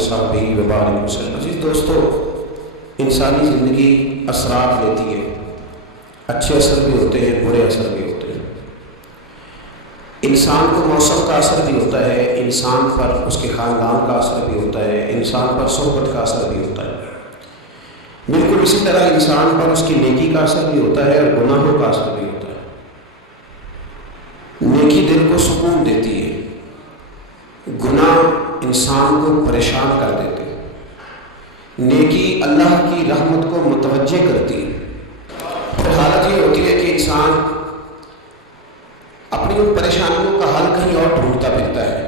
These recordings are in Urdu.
وصحبہ وبارک وسلم۔ عزیز دوستو، انسانی زندگی اثرات لیتی ہے، اچھے اثر بھی ہوتے ہیں، برے اثر بھی ہوتے ہیں۔ انسان کو موسم کا اثر بھی ہوتا ہے، انسان پر اس کے خاندان کا اثر بھی ہوتا ہے، انسان پر صحبت کا اثر بھی ہوتا ہے۔ بالکل اسی طرح انسان پر اس کی نیکی کا اثر بھی ہوتا ہے اور گناہوں کا اثر بھی ہوتا ہے۔ نیکی دل کو سکون دیتی ہے، گناہ انسان کو پریشان کر دیتے ہیں۔ نیکی اللہ کی رحمت کو متوجہ کرتی ہے۔ پھر حالت یہ ہوتی ہے کہ انسان اپنی ان پریشانیوں کا حل کہیں اور ڈھونڈتا پھرتا ہے،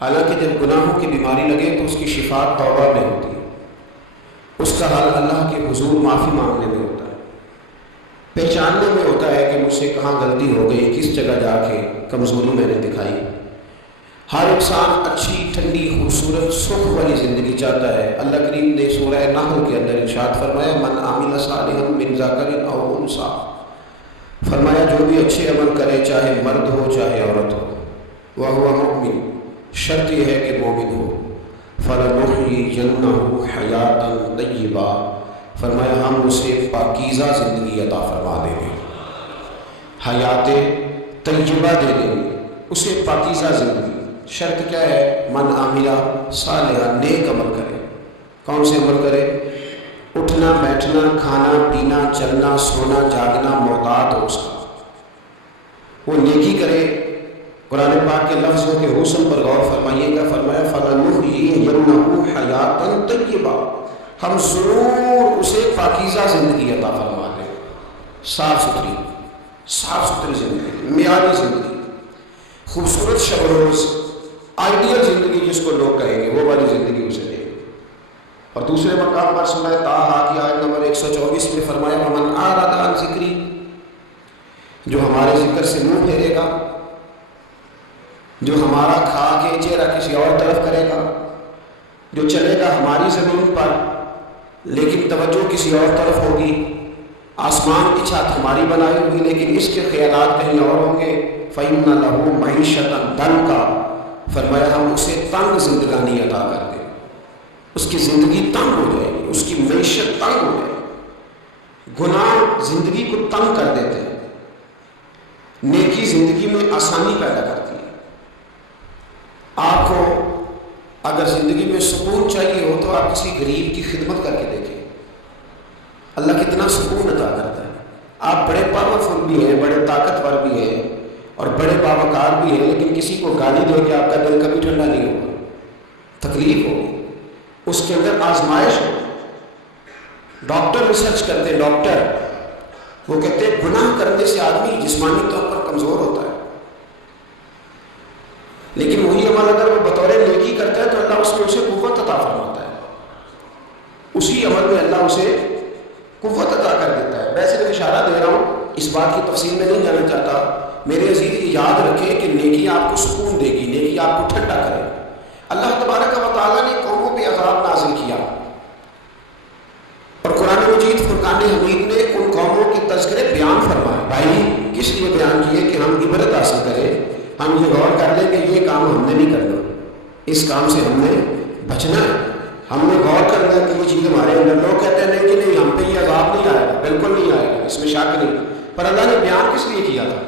حالانکہ جب گناہوں کی بیماری لگے تو اس کی شفا توبہ میں ہوتی ہے، اس کا حل اللہ کے حضور معافی مانگنے میں ہوتا ہے، پہچاننے میں ہوتا ہے کہ مجھ سے کہاں غلطی ہو گئی، کس جگہ جا کے کمزوری میں نے دکھائی۔ ہر انسان اچھی، ٹھنڈی، خوبصورت، سکھ والی زندگی چاہتا ہے۔ اللہ کریم نے سورہ نحل کے اندر ارشاد فرمایا، من عمل صالحا من ذکر او انثی، فرمایا جو بھی اچھے عمل کرے، چاہے مرد ہو چاہے عورت ہو، وہو مؤمن، شرط یہ ہے کہ مومن ہو، فَلَنُحْيِيَنَّهُ حَيَاةً طَيِّبَةً، فرمایا ہم اسے پاکیزہ زندگی عطا فرما دیں گے، حیات طیبہ دے دیں گے اسے، پاکیزہ زندگی۔ شرط کیا ہے؟ من عمل صالحا، نیک عمل کرے۔ کون سے عمل کرے؟ اٹھنا بیٹھنا، کھانا پینا، چلنا سونا جاگنا محتاط ہو اس کا، وہ نیکی کرے۔ قرآن پاک کے لفظوں کے حسن پر غور فرمائیے گا، فرمایا فَلَنُحْيِيَنَّهُ حَيَاةً طَيِّبَةً، ہم ضرور اسے پاکیزہ زندگی عطا فرما دیں، صاف ستھری زندگی، معیاری زندگی، خوبصورت شب و روز، آئیڈیل زندگی جس کو لوگ کہیں گے، وہ والی زندگی اسے دے۔ اور دوسرے مقام پر سورہ طٰہٰ کی آیت نمبر 124 میں فرمایا وَمَنْ أَعْرَضَ عَنْ ذِكْرِي، جو ہمارے ذکر سے منہ پھیرے گا، جو ہمارا کھا کے چہرہ کسی اور طرف کرے گا، جو چلے گا ہماری زمین پر لیکن توجہ کسی اور طرف ہوگی، آسمان کی چھت ہماری بنائی ہوئی لیکن اس کے خیالات کہیں اور ہوں گے، فَإِنَّ لَهُ مَعِيشَةً ضَنْكًا، فرمایا ہم اسے تنگ زندگانی عطا کر دیں، اس کی زندگی تنگ ہو جائے گی، اس کی معیشت تنگ ہو جائے گی۔ گناہ زندگی کو تنگ کر دیتے ہیں، نیکی زندگی میں آسانی پیدا کرتی ہے۔ آپ کو اگر زندگی میں سکون چاہیے ہو تو آپ کسی غریب کی خدمت کر کے دیکھیں، اللہ کتنا سکون عطا کرتا ہے۔ آپ بڑے پاورفل بھی ہیں، بڑے طاقتور بھی ہیں اور بڑے باوقار بھی ہیں، لیکن کسی کو گالی دے کے آپ کا دل کبھی ٹھنڈا نہیں ہوگا، تکلیف ہوگی، اس کے اندر آزمائش ہو۔ ڈاکٹر ریسرچ کرتے ہیں، ڈاکٹر وہ کہتے ہیں گناہ کرنے سے آدمی جسمانی طور پر کمزور ہوتا ہے، لیکن وہی عمل اگر وہ بطور نیکی کرتا ہے تو اللہ اس میں اسے قوت عطا فرماتا ہے، اسی عمل میں اللہ اسے قوت عطا کر دیتا ہے۔ ویسے میں اشارہ دے رہا ہوں، اس بات کی تفصیل میں نہیں جانا چاہتا۔ میرے عزیز یہ یاد رکھیں کہ نیکی آپ کو سکون دے گی، نیکی آپ کو ٹھنڈا کرے۔ اللہ تبارک و تعالیٰ نے قوموں پہ عذاب نازل کیا اور قرآن مجید فرقان حمید نے ان قوموں کے تذکرے بیان فرمائے۔ بھائی کس لیے بیان کیے؟ کہ ہم عبرت حاصل کریں، ہم یہ غور کر لیں کہ یہ کام ہم نے نہیں کرنا، اس کام سے ہم نے بچنا ہے، ہم نے غور کرنا ہے کہ یہ چیز ہمارے اندر۔ لوگ کہتے ہیں نہیں کہ نہیں ہم پہ یہ عذاب نہیں آئے گا، بالکل نہیں آئے گا، اس میں شک نہیں، پر اللہ نے بیان کس لیے کیا تھا؟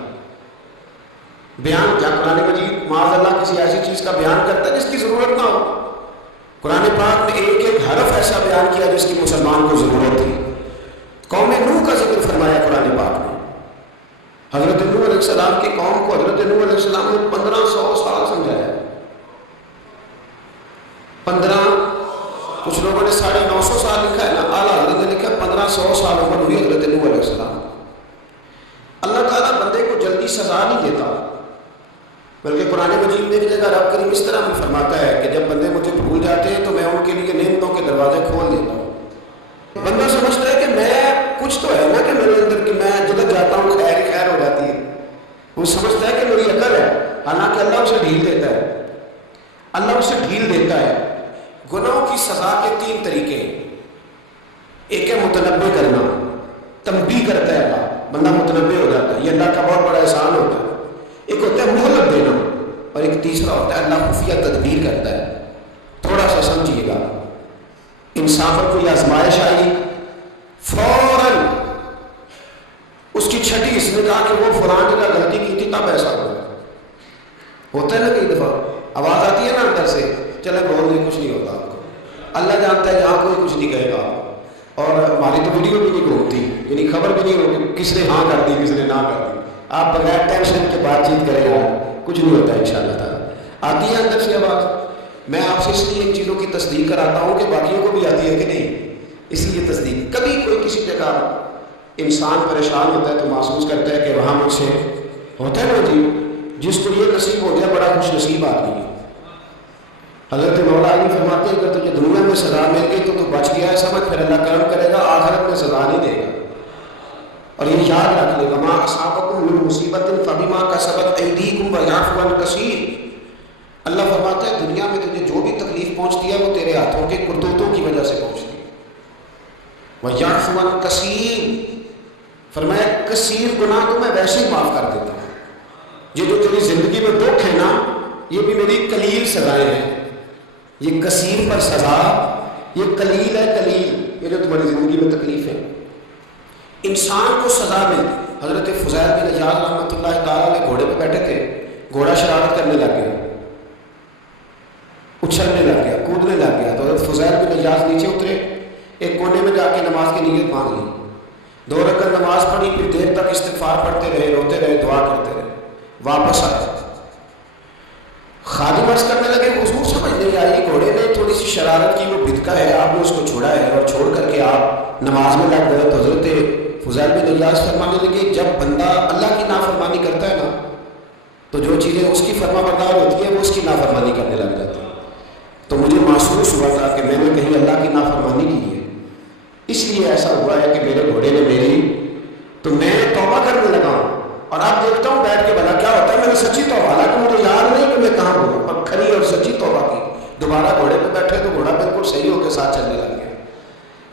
بیان کیا قرآن مجید معاذ اللہ کسی ایسی چیز کا بیان کرتا ہے جس کی ضرورت نہ ہو؟ قرآن پاک نے ایک ایک حرف ایسا بیان کیا جس کی مسلمان کو ضرورت تھی۔ قوم نوح کا ذکر فرمایا قرآن پاک نے، حضرت نوح علیہ السلام کی قوم کو حضرت نوح علیہ السلام نے 1500 سال سمجھایا، 15، کچھ لوگوں نے 950 سال لکھا ہے نا، اعلیٰ حضرت نے لکھا 1500 سال عمر ہوئی حضرت نوح علیہ السلام۔ اللہ تعالیٰ بندے کو جلدی سزا نہیں دیتا، بلکہ قرآن مجید میں ایک جگہ رب کریم اس طرح بھی فرماتا ہے کہ جب بندے مجھے بھول جاتے ہیں تو میں ان کے لیے نعمتوں کے دروازے کھول دیتا ہوں۔ بندہ سمجھتا ہے کہ میں کچھ تو ہے نا کہ میرے اندر، کہ میں جدھر جاتا ہوں خیر ہو جاتی ہے، وہ سمجھتا ہے کہ میری عقل ہے، حالانکہ اللہ اسے ڈھیل دیتا ہے، اللہ اسے ڈھیل دیتا ہے۔ گناہوں کی سزا کے 3 طریقے ہیں، ایک ہے متنبع کرنا، تنبیہ کرتا ہے اللہ، بندہ متنبع ہو جاتا ہے، یہ اللہ کا بہت بڑا احسان ہوتا ہے۔ ایک ہوتا ہے مہلت دینا، اور ایک تیسرا ہوتا ہے اللہ خفیہ تدبیر کرتا ہے، تھوڑا سا سمجھیے گا، انسان پر کوئی آزمائش آئی، فوراً اس کی چھٹی اس نے کہا کہ وہ فلاں جگہ غلطی کی تھی تب ایسا ہوا۔ ہوتا ہے نا کئی دفعہ آواز آتی ہے نا اندر سے، چلے بول دیں کچھ نہیں ہوتا آپ کو، اللہ جانتا ہے جہاں کوئی کچھ نہیں کہے گا، اور ہماری تو ویڈیو بھی نہیں گھومتی، یعنی خبر بھی نہیں ہوتی کس نے ہاں کر دی کس نے نہ کر دی، آپ بغیر ٹینشن کے بات چیت کریں گا، کچھ نہیں ہوتا ہے انشاءاللہ تعالیٰ۔ آتی ہے اندر سے آواز، میں آپ سے اس لیے ان چیزوں کی تصدیق کراتا ہوں کہ باقیوں کو بھی آتی ہے کہ نہیں، اس لیے تصدیق۔ کبھی کوئی کسی جگہ انسان پریشان ہوتا ہے تو محسوس کرتا ہے کہ وہاں مجھ سے ہوتا ہے نا جی، جس کو یہ نصیب ہو گیا بڑا خوش نصیب آدمی ہے۔ حضرت مولا علی فرماتے ہیں اگر تجھے دنیا میں سزا مل گئی تو بچ گیا ہے سمجھ، پھر اللہ کرم کرے گا آخرت میں سزا نہیں دے گا، اور یہ یاد رکھ لے گا، ما اصابکم من مصیبت فبما کسبت ایدیکم ویعفو عن کثیر۔ اللہ فرماتا ہے دنیا میں تجھے جو بھی تکلیف پہنچتی ہے وہ تیرے ہاتھوں کے کرتوتوں کی وجہ سے پہنچتی ہے، ویعفو عن کثیر، فرمایا کثیر گناہ کو میں ویسے ہی معاف کر دیتا ہوں، یہ جو تیری زندگی میں دکھ ہے نا یہ بھی میری قلیل سزائیں ہیں، یہ کثیر پر سزا، یہ قلیل ہے، قلیل یہ جو تمہاری زندگی میں تکلیف ہے۔ انسان کو سزا ملتی، حضرت فضیل بن عیاض رحمۃ اللہ تعالیٰ علیہ گھوڑے پہ بیٹھے تھے، گھوڑا شرارت کرنے لگ گیا، اچھلنے لگ گیا، کودنے لگ گیا، تو حضرت فضیل بن عیاض نیچے اترے، ایک کونے میں جا کے نماز کی نیت مانگ لی، 2 رکعت نماز پڑھی، پھر دیر تک استغفار پڑھتے رہے، روتے رہے، دعا کرتے رہے، واپس آئے، خادم عرض کرنے لگے حضور سمجھ نہیں آئی، گھوڑے نے تھوڑی سی شرارت کی، وہ بدکا ہے، آپ نے اس کو چھوڑا ہے اور چھوڑ کر کے آپ نماز میں لگ گئے۔ تو حضرت فضیل بن عیاض فرمانے لگے جب بندہ اللہ کی نافرمانی کرتا ہے نا تو جو چیزیں اس کی فرما بردار ہوتی ہیں وہ اس کی نافرمانی کرنے لگ جاتی ہیں، تو مجھے محسوس ہوا تھا کہ میں نے کہیں اللہ کی نافرمانی کی ہے، اس لیے ایسا ہوا ہے کہ میرے گھوڑے نے میری، تو میں توبہ کرنے لگا ہوں، اور آپ دیکھتا ہوں بیٹھ کے بھلا کیا ہوتا ہے، میں نے سچی توبہ، حالانکہ مجھے یاد نہیں کہ میں کہاں ہوں، پر کھری اور سچی توبہ کی، دوبارہ گھوڑے پہ بیٹھے تو گھوڑا بالکل صحیح ہو کے ساتھ چلنے لگ گیا۔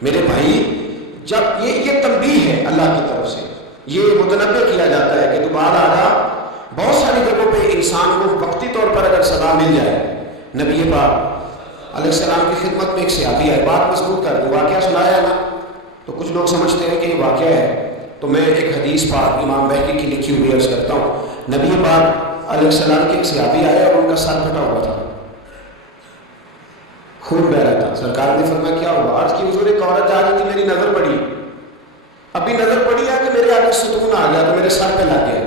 میرے بھائی جب یہ تنبیہ ہے اللہ کی طرف سے، یہ متنبہ کیا جاتا ہے کہ دوبارہ آگا بہت ساری جگہوں پہ انسان کو وقتی طور پر اگر سزا مل جائے، نبی پاک علیہ السلام کی خدمت میں ایک صحابی ہے، بات مضبوط کر دوں، واقعہ سنایا ہے نا تو کچھ لوگ سمجھتے ہیں کہ یہ واقعہ ہے، تو میں ایک حدیث پاک امام بہقی کی لکھی ہوئی عرض کرتا ہوں۔ نبی پاک علیہ السلام کے ایک صحابی آیا اور ان کا سر پھٹا ہوا تھا، خون بہ رہا تھا، سرکار نے فرمایا کیا ہوا؟ عرض کی حضور ایک عورت آ رہی تھی، میری نظر پڑی، ابھی نظر پڑی ہے کہ میرے آگے ستون آ گیا تو میرے سر پہ لگ گیا۔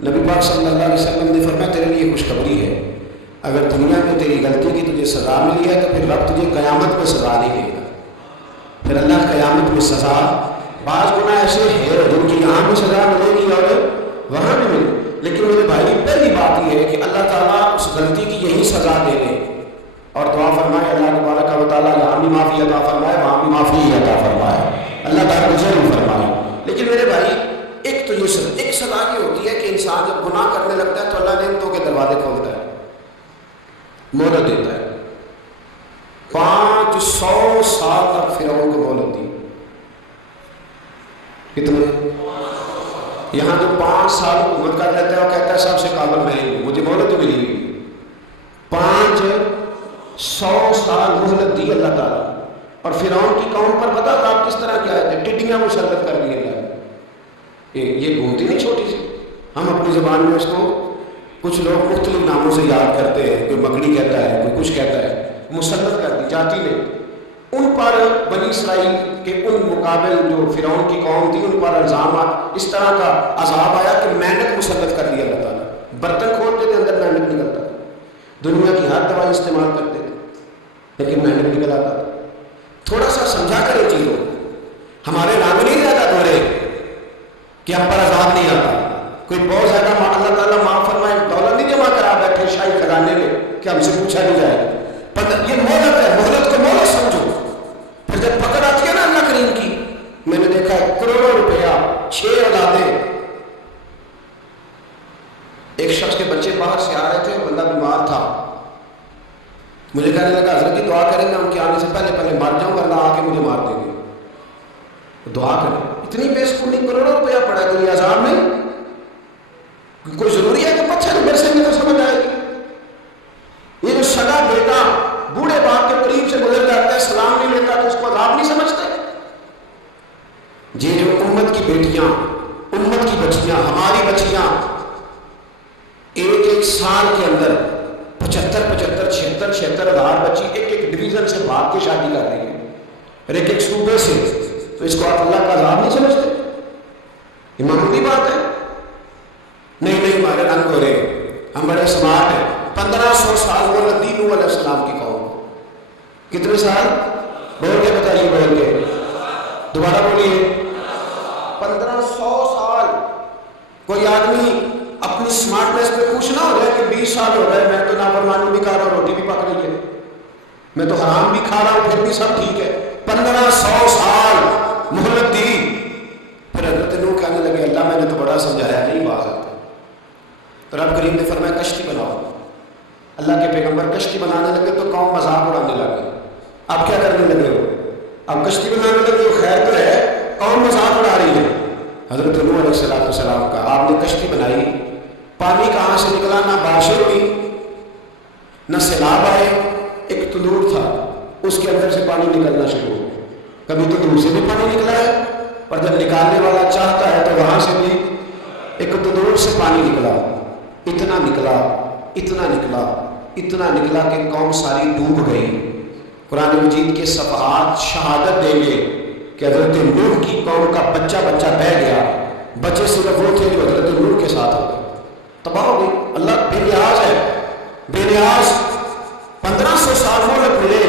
نبی پاک صلی اللہ علیہ وسلم نے فرمایا تیرے لیے خوشخبری ہے، اگر دنیا میں تیری غلطی کی تجھے سزا ملی ہے تو پھر رب تجھے قیامت میں سزا نہیں دے گا، پھر اللہ قیامت میں سزا، بعض گناہ ایسے ہیں جن کی یہاں بھی سزا ملے گی اور وہاں بھی ملے، لیکن میرے بھائی پہلی بات یہ ہے کہ اللہ تعالیٰ اس غلطی کی یہی سزا دے دے، اور دعا فرمائے اللہ تبارک و تعالیٰ یہاں بھی معافی عطا فرمائے وہاں بھی معافی عطا فرمائے، اللہ تعالیٰ گزر فرمائے۔ لیکن میرے بھائی ایک تو یہ سزا یہ ہوتی ہے کہ انسان جب گناہ کرنے لگتا ہے تو اللہ نعمتوں کے دروازے کھولتا ہے، مہلت دیتا ہے، 500 سال تک فرعون کو مہلت دی، کتنے؟ یہاں جو 5 سال حکومت کر لیتا ہے وہ کہتا ہے سب سے قابل میں ہی ہوں، مجھے مہلت تو ملی ہوئی، 500 سال مہلت دی اللہ تعالیٰ، اور فرعون کی قوم پر پتہ تھا آپ کس طرح کیا ہے، ٹڈیاں مسلط کر دی اللہ، یہ گھومتی نہیں چھوٹی سی، ہم اپنی زبان میں اس کو کچھ لوگ مختلف ناموں سے یاد کرتے ہیں، کوئی مکڑی کہتا ہے کوئی کچھ کہتا ہے، مسلط کر دی جاتی نے، ان پر بنی اسرائیل کے ان مقابل جو فرعون کی قوم تھی ان پر الزامات، اس طرح کا عذاب آیا کہ مینڈک مسلط کر دیا اللہ تعالیٰ، برتن کھولتے تھے اندر مینڈک نکلتا تھا، دنیا کی ہر دوائی استعمال کرتے تھے لیکن مینڈک نکل آتا تھا۔ تھوڑا سا سمجھا کرے چیزوں، ہمارے رنگ نہیں زیادہ دورے کہ ہم پر عذاب نہیں آتا، کوئی بہت زیادہ اللہ تعالیٰ معاف فرمائے دولت نہیں جمع کرا بیٹھے شاہی خزانے میں کہ ہم سے پوچھا نہیں جائے، پر یہ مہلت ہے، مہلت کو مہلت سمجھو، پھر جب پکڑ آتی ہے نا اللہ کریم کی، میں نے دیکھا ہے کروڑوں روپیہ 6 اولادیں، ایک شخص کے بچے باہر سے آ رہے تھے، بندہ بیمار تھا، مجھے کہنے لگا حضرت کی دعا کریں گے ہم کے آنے سے پہلے مر جاؤں ورنہ آ کے مجھے مار دیں گے، دعا کریں، اتنی بے سکونی، کروڑوں روپیہ پڑا ہے، کوئی عذاب نہیں، کوئی ضروری ہے کہ پتھر برسیں گے تو سمجھ آئے گی، یہ جو سگا بیٹا بوڑھے 70,000 بچی ایک ایک ڈویژن سے بھاگ کے شادی کر رہی ہے اور ایک ایک صوبے سے، تو اس کو آپ اللہ کا عذاب نہیں سمجھتے؟ یہ معمولی بات ہے؟ نہیں ہمارے رنگ ہو رہے، ہم بڑے سمارٹ ہیں۔ 1500 سال وہ نبی نوح علیہ السلام کی قوم، کتنے سال؟ بول کے بتائیے، بول کے دوبارہ بولیے۔ 1500 سال۔ کوئی آدمی اپنی سمارٹنیس پہ خوش نہ ہو جائے کہ 20 سال ہو گئے میں تو نافرمانی بھی کر رہا ہوں، روٹی بھی پک رہی ہے، میں تو حرام بھی کھا رہا ہوں، پھر بھی سب ٹھیک ہے۔ 1500 سال مہلت دی، پھر حضرت نوح کہنے لگے اللہ میں نے تو بڑا سمجھایا نہیں باز آتا۔ تو رب کریم نے فرمایا کشتی بناؤ۔ اللہ کے پیغمبر کشتی بنانے لگے تو قوم مذاق اڑانے لگے۔ آپ کیا کرنے لگے ہو؟ آپ کشتی بنانے لگے ہو، خیر تو ہے، قوم مذاق اڑا رہی ہے۔ حضرت نوح علیہ السلام کا آپ نے کشتی بنائی، پانی کہاں سے نکلا؟ نہ بارشیں ہوئی نہ سیلاب آئے، ایک تندور تھا اس کے اندر سے پانی نکلنا شروع ہو گیا۔ کبھی تندور سے بھی پانی نکلا ہے، اور جب نکالنے والا چاہتا ہے تو وہاں سے بھی ایک تندور سے پانی نکلا، اتنا نکلا اتنا نکلا اتنا نکلا کہ قوم ساری ڈوب گئی۔ قرآن مجید کے صفحات شہادت دیں گے کہ حضرت نوح کی قوم کا بچہ بچہ بہ گیا، بچے صرف وہ تھے جو حضرت نوح کے ساتھ ہو گئے، تباہ ہو گئی۔ اللہ بے نیاز ہے، بے نیاز۔ 1500 سال مہلت ملے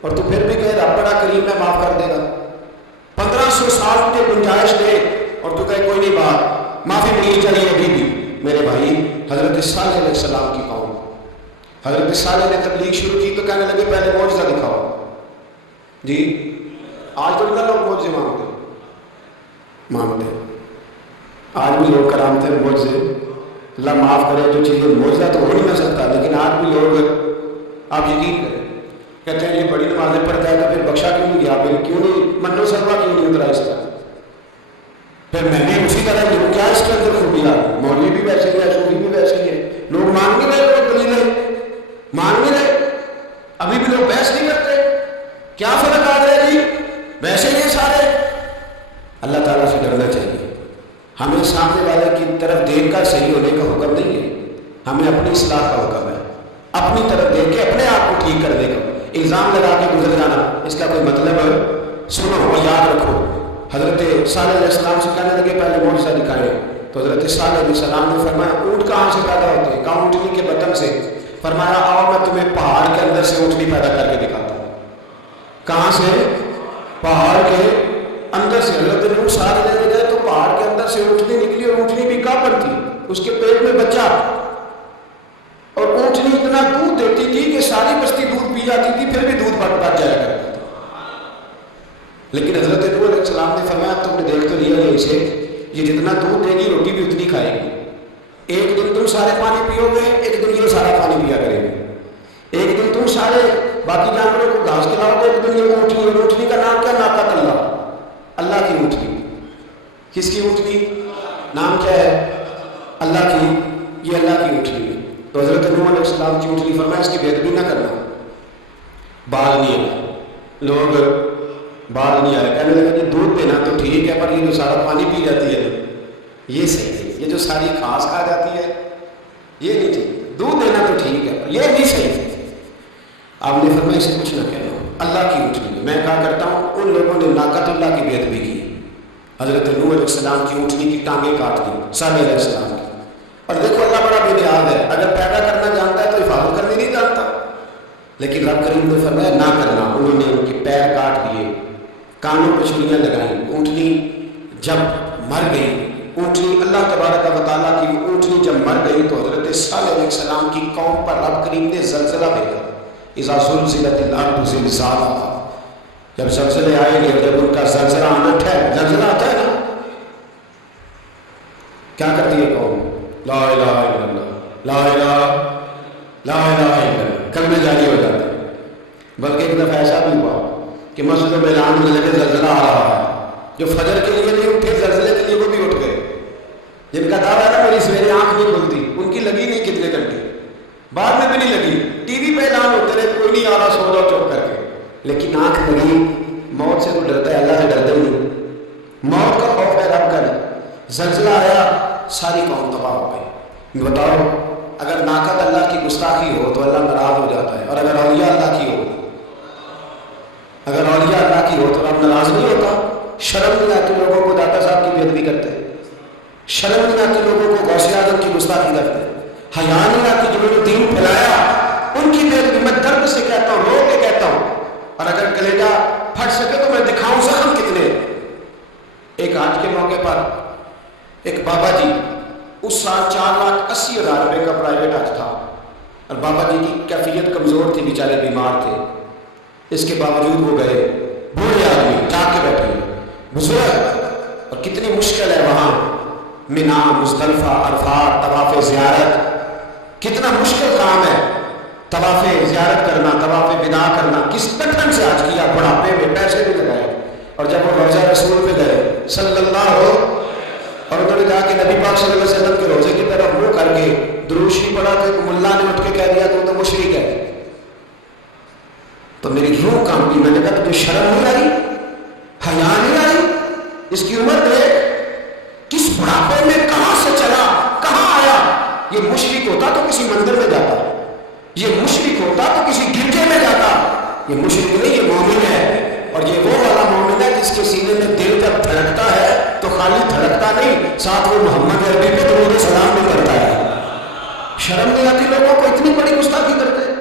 اور تو پھر بھی کہے رب بڑا کریم ہے، معاف کر دے گا۔ 1500 سال کے گنجائش دے اور تو کہے کوئی نہیں، بات معافی ملنی چاہیے ابھی بھی۔ میرے بھائی، حضرت صالح علیہ السلام کی قوم، حضرت صالح نے تبلیغ شروع کی تو کہنے لگے پہلے معجزہ دکھاؤ۔ جی آج تو نہیں لوگ معجزے مانگتے، آج بھی لوگ کرامتے ہیں معجزے، اللہ معاف کرے جو چیزیں معجزہ تو ہو نہیں نہ سکتا، لیکن آج بھی لوگ، آپ یقین کریں، کہتے ہیں یہ بڑی نمازیں پڑھتا ہے تو پھر بخشا کیوں نہیں گیا، پھر کیوں نہیں منو سلوا کیوں نہیں اترا اس کا، پھر میں نے اسی طرح جو کیا اس کے اندر خوبیاں، مولوی بھی ویسے ہی ہے، صوفی بھی ویسے ہی ہے، لوگ مان نہیں رہے، لوگ دلیلیں مان نہیں رہے، ابھی بھی لوگ بحث نہیں کرتے، کیا فرق آ رہا ہے جی، ویسے ہی سارے۔ اللہ تعالیٰ سے ڈرنا چاہیے، ہمیں سامنے والے کی طرف دیکھ کر صحیح ہونے کا حکم نہیں ہے، ہمیں اپنی اصلاح کا حکم ہے، اپنی طرف دیکھ کے اپنے آپ کو ٹھیک کرنے کا۔ الزام لگا کے گزر جانا اس کا کوئی مطلب ہے؟ سنو اور یاد رکھو، حضرت صالح علیہ السلام سے کہنے لگے پہلے معجزہ دکھائیں، تو حضرت صالح علیہ السلام نے فرمایا اونٹ کہاں سے پیدا ہوتے ہیں؟ کہاں؟ اونٹنی کے بطن سے۔ فرمایا آؤ میں تمہیں پہاڑ کے اندر سے اونٹنی پیدا کر کے دکھاتا ہوں۔ کہاں سے؟ پہاڑ کے اندر سے۔ حضرت نوح ساتھ لینے گئے تو پہاڑ کے اندر سے اونٹنی نکلی، اور اونٹنی بھی کافر تھی، اس کے پیٹ میں بچہ، اور اونٹنی اتنا دودھ دیتی تھی کہ ساری بستی دودھ پی جاتی تھی، پھر بھی دودھ بڑھ جایا کرتا تھا۔ لیکن حضرت نوح علیہ السلام نے فرمایا تم نے دیکھ تو لیا ہے اسے، یہ جتنا دودھ دے گی روٹی بھی اتنی کھائے گی، ایک دن تم سارے پانی پیو گے، ایک دن یہ سارا پانی پیا کرے گی، ایک دن تم سارے باقی جانوروں کو گھاس کھلاؤ گے، ایک دن یہ اونٹنی، اور اونٹنی کا نام کیا؟ ناقۃ اللہ، اللہ کی اونٹنی۔ کس کی اونٹنی؟ نام کیا ہے؟ اللہ کی، یہ اللہ کی اونٹنی ہے۔ تو حضرت نوح علیہ السلام کی اونٹنی، فرمایا اس کی بے ادبی نہ کرنا، بال نہیں آئے، لوگ بال نہیں آئے، کہنے لگے کہ دودھ دینا تو ٹھیک ہے، پر یہ جو سارا پانی پی جاتی ہے یہ صحیح ہے، یہ جو ساری گھاس کھا جاتی ہے یہ نہیں ٹھیک، دودھ دینا تو ٹھیک ہے یہ نہیں صحیح ہے۔ آپ نے فرمایا اسے کچھ نہ کہنا، اللہ کی اونٹنی ہے۔ میں کہا کرتا ہوں ان لوگوں نے ناقۃ اللہ کی بے ادبی کی، حضرت نوح علیہ السلام کی اونٹنی کی ٹانگیں کاٹ دی، صالح علیہ السلام کی۔ اور دیکھو اللہ بڑا بے نیاز ہے، اگر پیدا کرنا جانتا ہے تو حفاظت کرنے نہیں جانتا، لیکن رب کریم نے فرمایا نہ کرنا۔ انہوں نے ان کے پیر کاٹ دیے، کانوں پہ چھریاں لگائیں۔ اونٹنی جب مر گئی، اونٹنی اللہ تبارک و تعالیٰ کی اونٹنی جب مر گئی تو حضرت صالح علیہ السلام کی قوم پر رب کریم نے زلزلہ بھیجا۔ اذا زلزلت الارض زلزالها، جب زلزلے آئیں گے، جب ان کا زلزلہ آنا ٹھہر، زلزلہ آتا ہے نا، کیا کرتی ہے قوم؟ لا الہ الا اللہ، لا الہ لا الہ الا اللہ، کلمے جاری ہو جاتے ہیں۔ بلکہ ایک دفعہ ایسا بھی ہوا کہ مسجد میں اعلان ہونے لگے زلزلہ آ رہا ہے، جو فجر کے لیے نہیں اٹھے زلزلے کے لیے وہ بھی اٹھ گئے، جن کا دعویٰ ہے نا میری سویرے آنکھ نہیں کھلتی، ان کی لگی نہیں کتنے گھنٹے، بعد میں بھی نہیں لگی، ٹی وی پہ اعلان ہوتے رہے کوئی نہیں آ رہا، سو جاؤ چپ کر کے، لیکن آنکھ لگی۔ موت سے تو ڈرتا ہے، اللہ سے ڈرتا ہی نہیں، موت کا خوف ہے رب کا نہیں۔ زلزلہ آیا، ساری قوم تباہ ہو گئی۔ بتاؤ اگر ناقت اللہ کی گستاخی ہو تو اللہ ناراض ہو جاتا ہے، اور اگر شرم نہیں آتی لوگوں کو داتا صاحب کی بے ادبی کرتے، شرم نہیں آتی لوگوں کو غوث اعظم کی گستاخی کرتے، حیا نہیں آتی جنہوں نے دین پھیلایا ان کی بے ادبی؟ میں درد سے کہتا ہوں، رو کے کہتا ہوں، اور اگر کلیجہ پھٹ سکے تو میں دکھاؤں زخم کتنے۔ ایک حج کے موقع پر ایک بابا جی، اس سال 4,80,000 روپے کا پرائیویٹ حج تھا، اور بابا جی کی کیفیت کمزور تھی، بیچارے بیمار تھے، اس کے باوجود وہ گئے، بوڑھے آدمی جا کے بیٹھے بزرگ، اور کتنی مشکل ہے وہاں منا، مزدلفہ، عرفات، طواف زیارت، کتنا مشکل کام ہے طواف زیارت کرنا، طواف وداع کرنا، کس کٹھن سے آج کیا، بڑھاپے میں پیسے بھی لگائے، اور جب وہ روضہ رسول پہ گئے صلی اللہ اور انہوں نے کہا کہ نبی پاک صلی اللہ علیہ وسلم کے روزے کی طرف منہ کر کے درود شریف پڑھا تو ایک ملا نے اٹھ کے کہہ دیا تو مشرک ہے، تو میری روح کانپی، میں نے کہا تجھے شرم نہیں آئی، حیا نہیں آئی؟ اس کی عمر دیکھ، کس بڑھاپے میں کہاں سے چلا، کہاں آیا؟ یہ مشرک ہوتا تو کسی مندر میں جاتا، یہ مشرک ہوتا تو کسی گرجے میں جاتا، یہ مشرک نہیں، یہ مومن ہے، اور یہ وہ والا مومن ہے جس کے سینے میں دل جب دھڑکتا ہے تو خالی دھڑکتا نہیں، ساتھ وہ محمد عربی پہ درود سلام بھی کرتا ہے۔ شرم نہیں آتی لوگوں کو؟ اتنی بڑی گستاخی کرتے،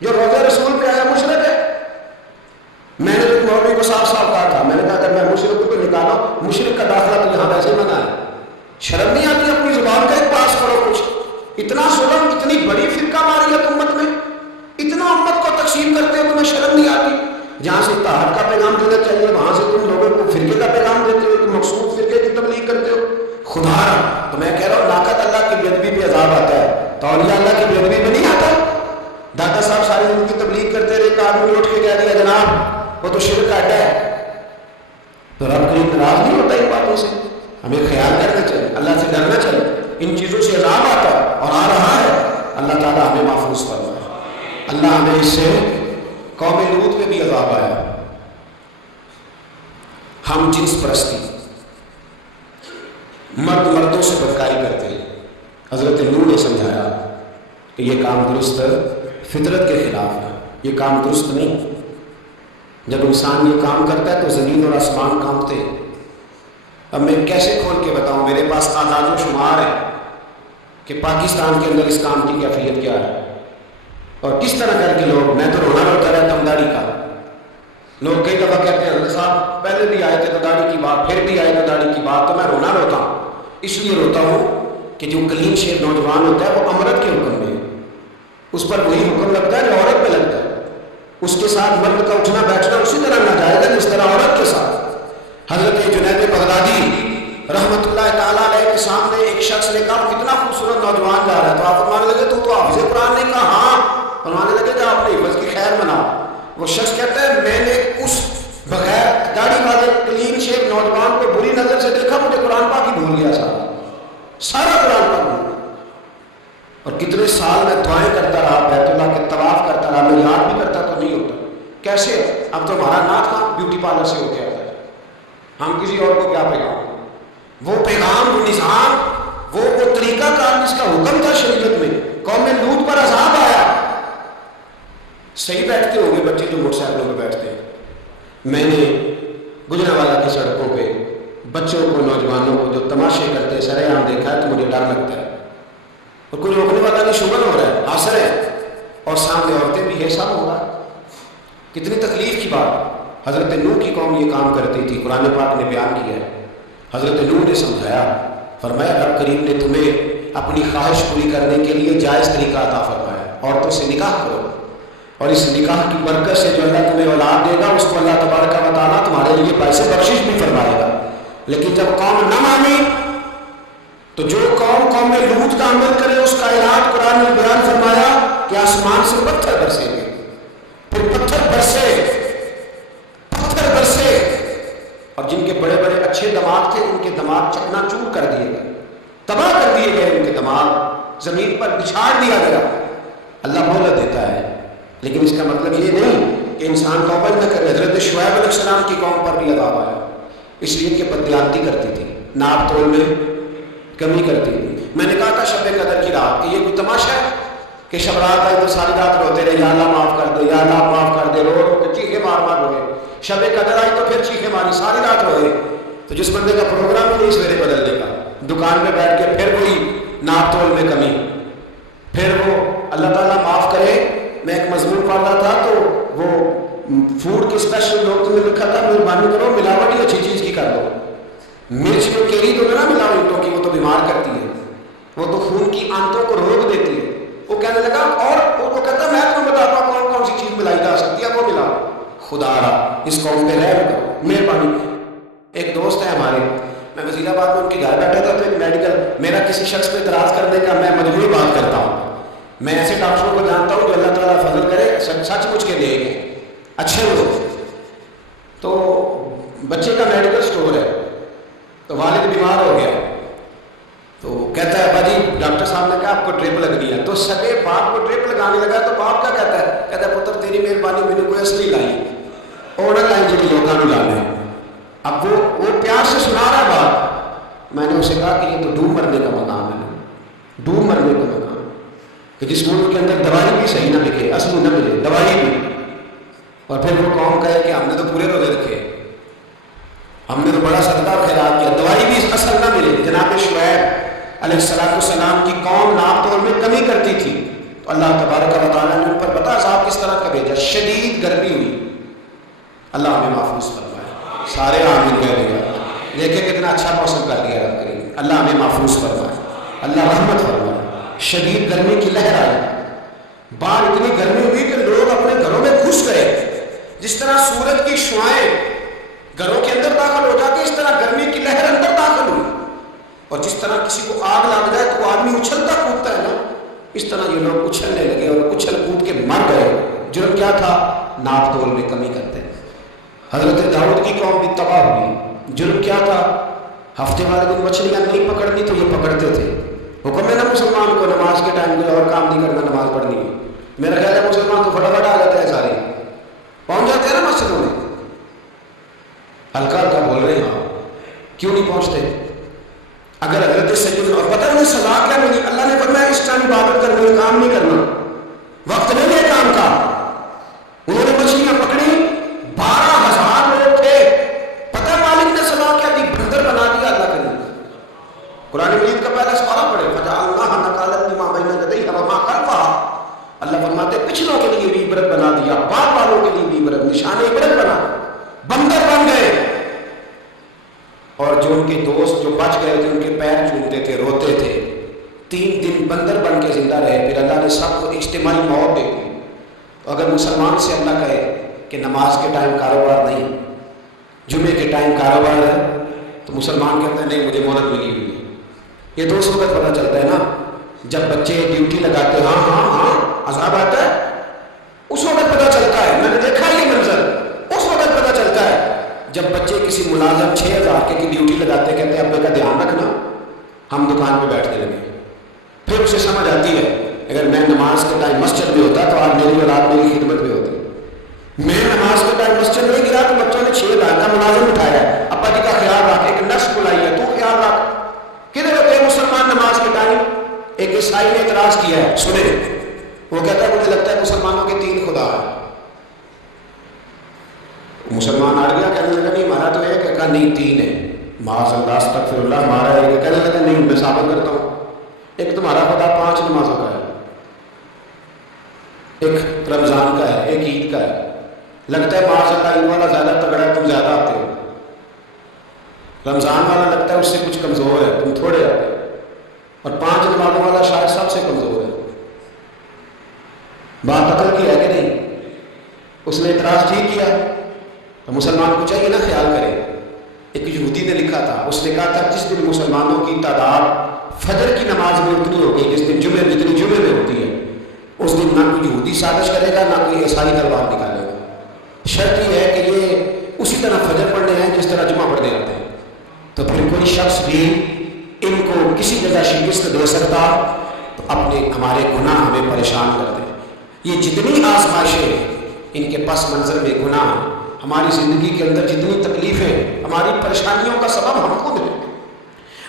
جو روزہ رسول پہ آیا مشرک ہے۔ میں نے ایک مولوی کو صاف صاف کہا تھا، میں نے کہا اگر میں مشرک کو نکالا، مشرک کا داخلہ تو یہاں ویسے منع ہے، شرم نہیں آتی؟ اپنی زبان کا ایک پاس کرو کچھ، اتنا ظلم، اتنی بڑی فرقہ واریت امت میں، اتنا امت کو تقسیم کرتے ہو، تمہیں شرم نہیں آتی؟ جہاں سے اتحاد کا پیغام دینا چاہیے وہاں سے تم لوگوں کو فرقے کا پیغام دیتے ہو، تم مخصوص فرقے کی تبلیغ کرتے ہو۔ خدا تو میں کہہ رہا ہوں، ناقت اللہ کی بے ادبی پہ عذاب آتا ہے، تو اولیاء اللہ کی بے ادبی پہ نہیں آتا۔ دادا صاحب ساری زندگی تبلیغ کرتے رہے، ایک آدمی نے اٹھ کے کہہ دیا جناب وہ تو شرک کا اڈا ہے، تو رب کریم ناراض نہیں ہوتا ان باتوں سے؟ ہمیں خیال کرنا چاہیے، اللہ سے ڈرنا چاہیے، ان چیزوں سے عذاب آتا ہے اور آ رہا ہے، اللہ تعالیٰ ہمیں محفوظ فرمائے۔ اللہ ہمیں اس سے، قوم لوط پہ بھی عذاب آیا، ہم جنس پرستی، مرد مردوں سے بدکاری کرتے ہیں۔ حضرت نوح نے سمجھایا کہ یہ کام درست فطرت کے خلاف ہے، یہ کام درست نہیں۔ جب انسان یہ کام کرتا ہے تو زمین اور آسمان کانپتے ہیں۔ اب میں کیسے کھول کے بتاؤں، میرے پاس اعداد و شمار ہے کہ پاکستان کے اندر اس کام کی کیفیت کیا ہے، اور کس طرح کر کے لوگ، میں تو رونا روتا رہتا ہوں داڑھی کا، لوگ کئی دفعہ کہتے ہیں حضرت صاحب پہلے بھی آئے تھے تو داڑھی کی بات، پھر بھی آئے تو داڑھی کی بات، تو میں رونا روتا ہوں۔ اس لیے روتا ہوں کہ جو کلین شیو نوجوان ہوتا ہے وہ امرت کے حکم میں، اس پر وہی حکم لگتا ہے جو عورت پہ لگتا ہے، اس کے ساتھ مرد کا اٹھنا بیٹھنا اسی طرح ناجائز ہے جس طرح عورت کے ساتھ۔ حضرت جنید بغدادی رحمت اللہ تعالیٰ علیہ کے سامنے ایک شخص نے کہا کتنا خوبصورت نوجوان جا رہا ہے، تو آپ فرمانے لگے تو حافظ قرآن نے کہا ہاں، فرمانے لگے کہ آپ نے حفظ کی خیر مناؤ۔ وہ شخص کہتا ہے میں نے اس بغیر داڑھی والے کلین شیو نوجوان کو بری نظر سے دیکھا، مجھے قرآن پاک ہی بھول گیا سارا قرآن پاک بھول گیا، اور کتنے سال میں دعائیں کرتا رہا، بیت اللہ کے طواف کرتا رہا، میں یاد بھی کرتا تو نہیں ہوتا۔ کیسے؟ اب تو ہمارا نعت خان بیوٹی پارلر سے ہو گیا ہے، ہم کسی اور کو کیا پیغام، وہ پیغام، وہ نظام، وہ طریقہ کار جس کا حکم تھا شریعت میں، قوم لوط پر عذاب آیا۔ صحیح بیٹھتے ہوں گے بچے جو موٹر سائیکلوں پہ بیٹھتے ہیں، میں نے گجرانوالہ کی سڑکوں پہ بچوں کو، نوجوانوں کو جو تماشے کرتے ہیں سر عام دیکھا ہے تو مجھے ڈر لگتا ہے، اور کوئی روکنے والا نہیں، شغل ہو رہا ہے، ہنس رہے ہیں، اور سامنے عورتیں بھی ہے، سب ہو رہا ہے۔ کتنی تکلیف کی بات، حضرت نوح کی قوم یہ کام کرتی تھی، قرآن پاک نے بیان کیا ہے۔ حضرت نوح نے سمجھایا، فرمایا رب کریم نے تمہیں اپنی خواہش پوری کرنے کے لیے جائز طریقہ عطا فرمایا، عورتوں سے نکاح کرو، اور اس نکاح کی برکت سے جو اللہ تمہیں اولاد دے گا اس کو اللہ تبارک و تعالیٰ تمہارے لیے پیسے بخشش بھی فرمائے گا۔ لیکن جب قوم نہ مانی تو جو قوم لوط کا عمل کرے اس کا علاج قرآن نے بیان فرمایا کہ آسمان سے پتھر برسیں گے، پھر پتھر برسے، اور جن کے بڑے بڑے اچھے دماغ تھے ان کے دماغ چکنا چور کر دیے گئے، تباہ کر دیے گئے، ان کے دماغ زمین پر بچھاڑ دیا گیا۔ اللہ مہلت دیتا ہے، لیکن اس کا مطلب یہ نہیں کہ انسان توبہ نہ کرے۔ حضرت شعیب علیہ السلام کی قوم پر بھی عذاب آیا، اس لیے کہ بددیانتی کرتی تھی، ناپ تول میں کمی کرتی تھی۔ میں نے کہا تھا شب قدر کی رات کہ یہ کوئی تماشا ہے کہ شب رات آئی تو ساری رات روتے رہے، یا اللہ معاف کر دے، یا اللہ معاف کر دے، رو رو کے چیخے مار مار روئے۔ شب قدر آئی تو پھر چیخیں ماری، ساری رات روئے. تو جس بندے کا پروگرام ہی نہیں سویرے بدلنے کا، دکان میں بیٹھ کے پھر وہی ناپ تول میں کمی، پھر وہ اللہ تعالیٰ معاف کرے. میں ایک مضمون پڑھ رہا تھا تو وہ فوڈ کے اسپیشل ڈاکٹر نے لکھا تھا مہربانی کرو ملاوٹ ہی اچھی چیز کی کر دو. مرچ میں کیری تو نہ ملاؤ اینٹوں کی، وہ تو بیمار کرتی ہے، وہ تو خون کی آنتوں کو روک دیتی ہے. وہ کہنے لگا اور وہ کہتا میں تمہیں بتاتا ہوں کون کون سی چیز ملائی جا سکتی ہے، وہ ملاؤ. خدا رہا اس قوم پہ رحم کرو، مہربانی. ایک دوست ہے ہمارے، میں وزیر آباد میں ان کے گھر بیٹھا تھا تو ایک میڈیکل، میرا کسی شخص پہ اعتراض کرنے کا میں مجبوری بات کرتا ہوں. میں ایسے ڈاکٹروں کو جانتا ہوں جو اللہ تعالیٰ فضل کرے سچ مچ کے دے گے، اچھے لوگ. تو بچے کا میڈیکل سٹور ہے، تو والد بیمار ہو گیا، تو کہتا ہے ابا جی ڈاکٹر صاحب نے کہا آپ کو ڈرپ لگ دیا. تو سگے باپ کو ڈرپ لگانے لگا تو باپ کیا کہتا ہے، کہتا ہے پتر تیری مہربانی میرے کوئی اصلی لائی اور نہ لائی جی لوگوں نے لانے. اب وہ پیار سے سنا رہا ہے بات. میں نے اسے کہا کہ یہ تو ڈوب مرنے کا مقام ہے، ڈوب مرنے کا مقام کہ جس ملک کے اندر دوائی بھی صحیح نہ ملے، اصل نہ ملے دوائی بھی، اور پھر وہ قوم کہے کہ ہم نے تو پورے روزے رکھے، ہم نے تو بڑا صدقہ اور خیرات کیا، دوائی بھی اصل نہ ملے. جناب شعیب علیہ السلام کی قوم ناپ تول میں کمی کرتی تھی تو اللہ تبارک و تعالیٰ نے ان پر پتہ عذاب کس طرح کا بھیجا، شدید گرمی ہوئی. اللہ ہمیں محفوظ فرمائے، سارے آمین کہہ دیا. دیکھیں کتنا اچھا موسم کر دیا رب کریم. اللہ ہمیں محفوظ فرمائے، اللہ رحمت فرمائے. شدید گرمی کی لہر آئی، باہر اتنی گرمی ہوئی کہ لوگ اپنے گھروں میں گھس گئے. جس طرح سورج کی شعائیں گھروں کے اندر داخل ہو جاتی، اس طرح گرمی کی لہر اندر داخل ہوئی. اور جس طرح کسی کو آگ لگ جائے تو آدمی اچھلتا کودتا ہے نا، اس طرح یہ لوگ اچھلنے لگے اور اچھل کود کے مر گئے. جرم کیا تھا؟ ناپ تول میں کمی کرتے. حضرت داؤد کی قوم بھی تباہ ہوئی. جرم کیا تھا؟ ہفتے والے دن مچھلیاں نہیں پکڑنی تو یہ پکڑتے تھے. حکم ہے نا مسلمان کو نماز کے ٹائم کوئی اور کام نہیں کرنا، نماز پڑھنی ہے. میرا خیال ہے مسلمان تو فٹافٹ آ جاتے ہیں، سارے پہنچ جاتے ہیں نا مسجدوں میں. ہلکا ہلکا بول رہے ہیں، کیوں نہیں پہنچتے؟ اگر حضرت سید اور پتہ نہیں سزا کیا ملی. اللہ نے فرمایا اس ٹائم عبادت کرنا، کام نہیں کرنا، وقت نہیں ہے کام کا. انہوں نے مچھلیاں پکڑی، 12,000 لوگ تھے. پتہ مالک نے سزا کیا دی؟ بندر بنا دیا اللہ کے لیے. قرآن مجید کا پہلا سپارہ پڑھے، فَجَعَلْنَاهَا نَكَالًا لِمَا بَيْنَ يَدَيْهَا وَمَا خَلْفَهَا. اللہ فرماتے پچھلوں کے لیے بھی عبرت بنا دیا، بعد والوں کے لیے بھی عبرت، نشان عبرت بنا. بندر بن گئے، اور جو ان کے دوست جو بچ گئے تھے ان کے پیر چومتے تھے، روتے تھے. 3 دن بندر بن کے زندہ رہے. پھر اللہ نے سب کو اجتماعی موت دے دی. تو اگر مسلمان سے اللہ کہے کہ نماز کے ٹائم کاروبار نہیں، جمعے کے ٹائم کاروبار ہے، تو مسلمان کہتے ہیں نہیں مجھے مہلت ملی ہوئی ہے. یہ تو اس وقت پتہ چلتا ہے نا جب بچے ڈیوٹی لگاتے ہیں. ہاں عذاب آتا ہے، اس وقت پتہ چلتا ہے. میں نے دیکھا یہ منظر، اس وقت پتہ چلتا ہے جب بچے کسی ملازم 6,000 کی ڈیوٹی لگاتے، کہتے ہیں ابے کا دھیان رکھنا، ہم دکان پہ بیٹھنے لگے. پھر اسے سمجھ آتی ہے اگر میں نماز کے ٹائم مسجد میں ہوتا تو آج میری اولاد میری خدمت میں ہوتی. میں نماز کے ٹائم مسجد میں گرا تو بچوں نے 6,000 کا ملازم اٹھایا ہے. ابا جی کا خیال رکھ، ایک نرس بلائی ہے، تو خیال رکھ. کدھر ہوتے ہیں مسلمان نماز کے ٹائم؟ ایک عیسائی نے اعتراض کیا ہے، سنے. وہ کہتا ہے مجھے لگتا ہے مسلمانوں کے 3 خدا ہے. مسلمان اڑ گیا، کہنے لگا نہیں ہمارا تو ایک ہے. کہا نہیں 3 ہے. معاذ اللہ استغفر اللہ، ہمارا ایک ہے. کہنے لگا نہیں میں ثابت کرتا ہوں. ایک تمہارا خدا 5 نمازوں کا ہے، ایک رمضان کا ہے، ایک عید کا ہے. لگتا ہے معاذ اللہ عید والا زیادہ تگڑا ہے، تم زیادہ آتے ہو. رمضان والا لگتا ہے اس سے کچھ کمزور ہے، تم تھوڑے آتے ہو. اور 5 نمازوں والا شاید سب سے کمزور ہے. بات عقل کی ہے کہ نہیں؟ اس نے اعتراض ٹھیک کیا. تو مسلمان کو چاہیے نا خیال کرے. ایک یہودی نے لکھا تھا، اس نے کہا تھا جس دن مسلمانوں کی تعداد فجر کی نماز میں اتنی ہو گئی جتنی جمعے میں ہوتی ہے، اس دن نہ کوئی یہودی سازش کرے گا نہ کوئی عیسائی تلوار نکالے گا. شرط یہ ہے کہ یہ اسی طرح فجر پڑھنے ہیں جس طرح جمعہ پڑھنے آتے ہیں. تو پھر کوئی شخص بھی ان کو کسی جگہ شکست دے سکتا تو اپنے ہمارے گناہ ہمیں پریشان کر دیں. یہ جتنی آزمائشیں ان کے پس منظر میں گناہ، ہماری زندگی کے اندر جتنی تکلیفیں، ہماری پریشانیوں کا سبب ہم خود ہیں.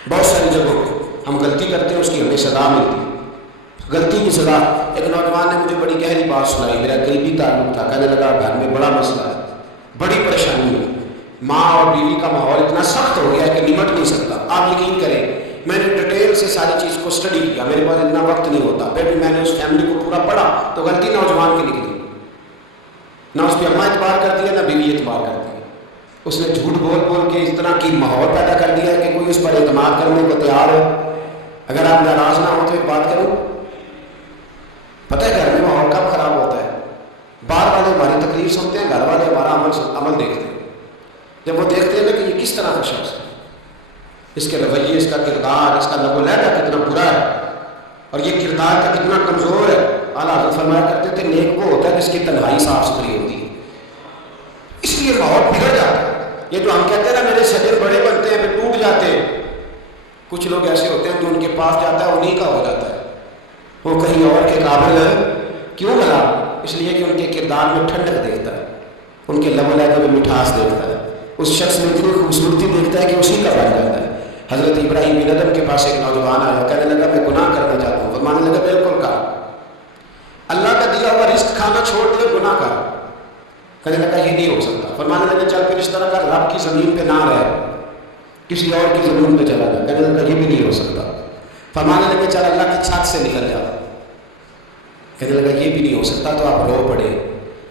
بہت ساری جگہوں پہ ہم غلطی کرتے ہیں، اس کی ہمیں سزا ملتی. غلطی کی سزا. ایک نوجوان نے مجھے بڑی گہری بات سنائی، میرا قریبی تعلق تھا. کہنے لگا گھر میں بڑا مسئلہ ہے، بڑی پریشانی ہے. ماں اور بیوی کا ماحول اتنا سخت ہو گیا ہے کہ نمٹ نہیں سکتا. آپ یقین کریں میں نے ڈیٹیل سے ساری چیز کو اسٹڈی کیا, میرے پاس اتنا وقت نہیں ہوتا, پھر بھی میں نے اس فیملی کو پورا پڑھا تو غلطی نوجوان کی نکلی. نہ اس پہ اماں اعتبار کرتی ہے نہ بیوی اعتبار کرتی ہے. اس نے جھوٹ بول بول کے اس طرح کی ماحول پیدا کر دیا ہے کہ کوئی اس پر اعتماد کرنے کو تیار ہو. اگر آپ ناراض نہ ہو تو ایک بات کروں, پتہ ہے گھر میں ماحول کب خراب ہوتا ہے؟ باہر والے ہماری تقریر سنتے ہیں, گھر والے ہمارا عمل دیکھتے ہیں. جب وہ دیکھتے ہیں نا کہ یہ کس طرح کا شخص ہے, اس کے رویے, اس کا کردار, اس کا لب و لہجہ کتنا برا ہے اور یہ کردار کا کتنا کمزور ہے. اعلیٰ حضرت فرمایا کرتے تھے نیک وہ ہوتا ہے جس کی تنہائی صاف ستھری ہوتی ہے. اس لیے ماحول بگڑ جاتا ہے. یہ جو ہم کہتے ہیں نا میرے شجر بڑے بنتے ہیں پھر ٹوٹ جاتے ہیں, کچھ لوگ ایسے ہوتے ہیں جو ان کے پاس جاتا ہے انہیں کا ہو جاتا ہے. وہ کہیں اور کے قابل ہے. کیوں بلا؟ اس لیے کہ ان کے کردار میں ٹھنڈک دیکھتا ہے, ان کے لب و لہجے میں مٹھاس دیکھتا ہے, اس شخص میں اتنی خوبصورتی دیکھتا ہے کہ اسی کا بن جاتا ہے. حضرت ابراہیم بن ادم کے پاس ایک نوجوان آیا, کہنے لگا میں گناہ کرنا چاہتا ہوں. فرمانے لگا بالکل کر, اللہ کا دیا ہوا رزق کھانا چھوڑ دے, گناہ کر. کہنے لگا یہ نہیں ہو سکتا. فرمانے لگا چل پھر اس طرح کا رب کی زمین پہ نہ رہے, کسی اور کی زمین پہ چلا جا. کہنے لگا یہ بھی نہیں ہو سکتا. فرمانے لگے چل اللہ کی چھت سے نکل جا. کہنے لگا یہ بھی نہیں ہو سکتا. تو آپ رو پڑے.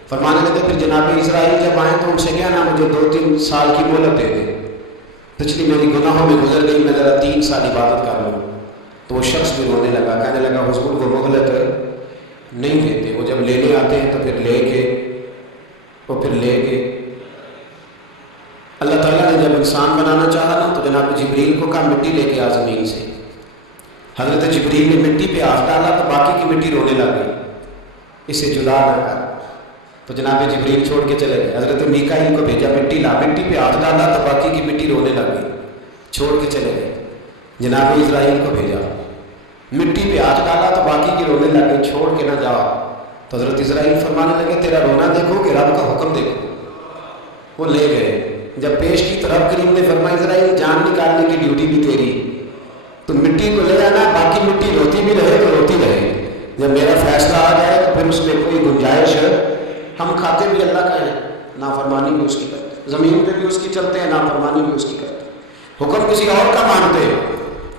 فرمانے لگے پھر جناب اسرائیل جب آئیں تو ان سے کہنا مجھے 2-3 سال کی مہلت دے دے, پچھلی میری گناہوں میں گزر گئی, میں ذرا 3 سال عبادت کر لوں. تو وہ شخص بھی رونے لگا, کہنے لگا حضور کو مہلت نہیں دیتے, وہ جب لینے آتے ہیں تو پھر لے کے اللہ تعالیٰ نے جب انسان بنانا چاہا نا تو جناب جبریل کو کہا مٹی لے کے آ زمین سے. حضرت جبریل نے مٹی پہ ہاتھ ڈالا تو باقی کی مٹی رونے لگ گئی, اسے جدا نہ کر. تو جناب جبریل چھوڑ کے چلے گئے. حضرت میکائیل کو بھیجا, مٹی لا, مٹی پہ ہاتھ ڈالا تو باقی کی مٹی رونے لگ گئی, چھوڑ کے چلے گئے. جناب اسرائیل کو بھیجا, مٹی پہ ہاتھ ڈالا تو باقی کی رونے لگ گئی, چھوڑ کے نہ جاؤ. تو حضرت اسرائیل فرمانے لگے تیرا رونا دیکھو کہ رب کا حکم دیکھو. وہ لے گئے. جب پیش کی تو رب کریم نے فرمایا اسرائیل جان نکالنے کی ڈیوٹی بھی تیری, تو مٹی کو لے جانا, باقی مٹی روتی بھی رہے تو روتی رہے. جب میرا فیصلہ آ جائے تو پھر اس میں کوئی گنجائش ہے. ہم کھاتے بھی اللہ کا ہے, نافرمانی بھی اس کی کرتے, زمین پہ بھی اس کی چلتے ہیں, نافرمانی بھی اس کی کرتے, حکم کسی اور کا مانتے,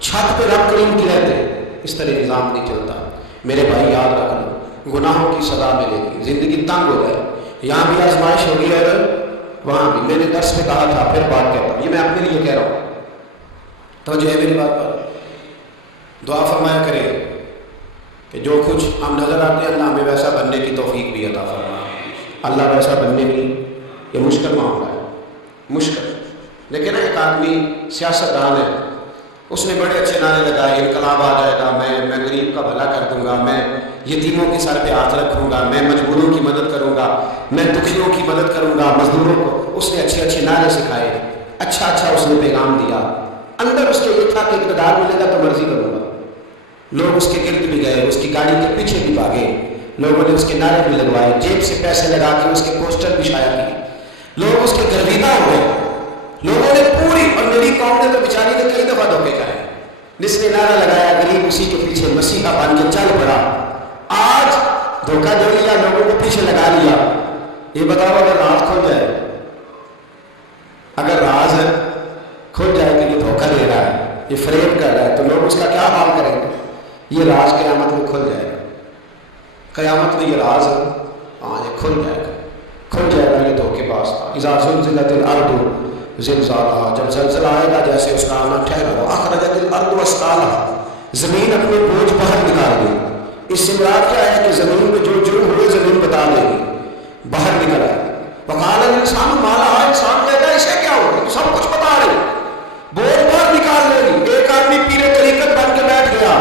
چھت پہ رب کریم کی رہتے. اس طرح نظام نہیں چلتا. میرے بھائی یاد رکھ لو, گناہوں کی سزا ملے گی, زندگی تنگ ہو جائے, یہاں بھی آزمائش ہوگی اور وہاں بھی. میں نے درس میں کہا تھا, پھر بات کہتا ہوں, یہ میں اپنے لیے کہہ رہا ہوں, تو جو ہے میری بات پر دعا فرمایا کرے کہ جو کچھ ہم نظر آتے ہیں اللہ ہمیں ویسا بننے کی توفیق بھی عطا فرمائے. اللہ ویسا بننے کی یہ مشکل معاملہ ہے, مشکل. لیکن ایک آدمی سیاستدان ہے, اس نے بڑے اچھے نعرے لگائے, انقلاب آ جائے گا, میں غریب کا بھلا کر دوں گا, میں یتیموں کے سر پہ ہاتھ رکھوں گا, میں مجبوروں کی مدد کروں گا, میں دکھیوں کی مدد کروں گا, مزدوروں کو. اس نے اچھے اچھے نعرے سکھائے, اچھا اس نے پیغام دیا. اندر اس کے یہ تھا کہ اقتدار ملے گا تو مرضی کروں گا. لوگ اس کے گرد بھی گئے, اس کی گاڑی کے پیچھے بھی بھاگے, لوگوں نے اس کے نعرے بھی لگوائے, جیب سے پیسے لگا کے اس کے پوسٹر بھی شائع کیے. لوگ اس کے گرویدہ ہو گئے. لوگوں نے پوری, اور میری قوم نے تو بیچاری نے کئی دفعہ دھوکے کھائے. جس نے نعرہ لگایا غریب اسی کے پیچھے مسیحا بن کے چل پڑا. آج دھوکہ دے لیا, لوگوں کو پیچھے لگا لیا. یہ بتاؤ اگر راز کھل جائے, اگر راز کھل جائے کہ یہ دھوکہ دے رہا ہے, یہ فریب کر رہا ہے, تو لوگ اس کا کیا حال کریں گے؟ یہ راز قیامت میں کھل جائے گا. قیامت میں یہ راز یہ کھل جائے گا, یہ دھوکے باز تھا. اذا زلزلت الارض زلزالہا, جب زلزلہ آئے گا جیسے اس کا آنا ٹھہرا. اخرجت الارض اثقالہا, زمین اپنے بوجھ باہر نکال دے. اس سے مراد کیا ہے کہ زمین میں جو جرم ہوئے زمین بتا دے گی, باہر نکل آئے. وقال الانسان ما لہا, انسان کہتا ہے اسے کیا ہو گیا, سب کچھ بتا رہے, بوجھ باہر نکال دے گی. ایک آدمی پیر طریقت بن کے بیٹھ گیا,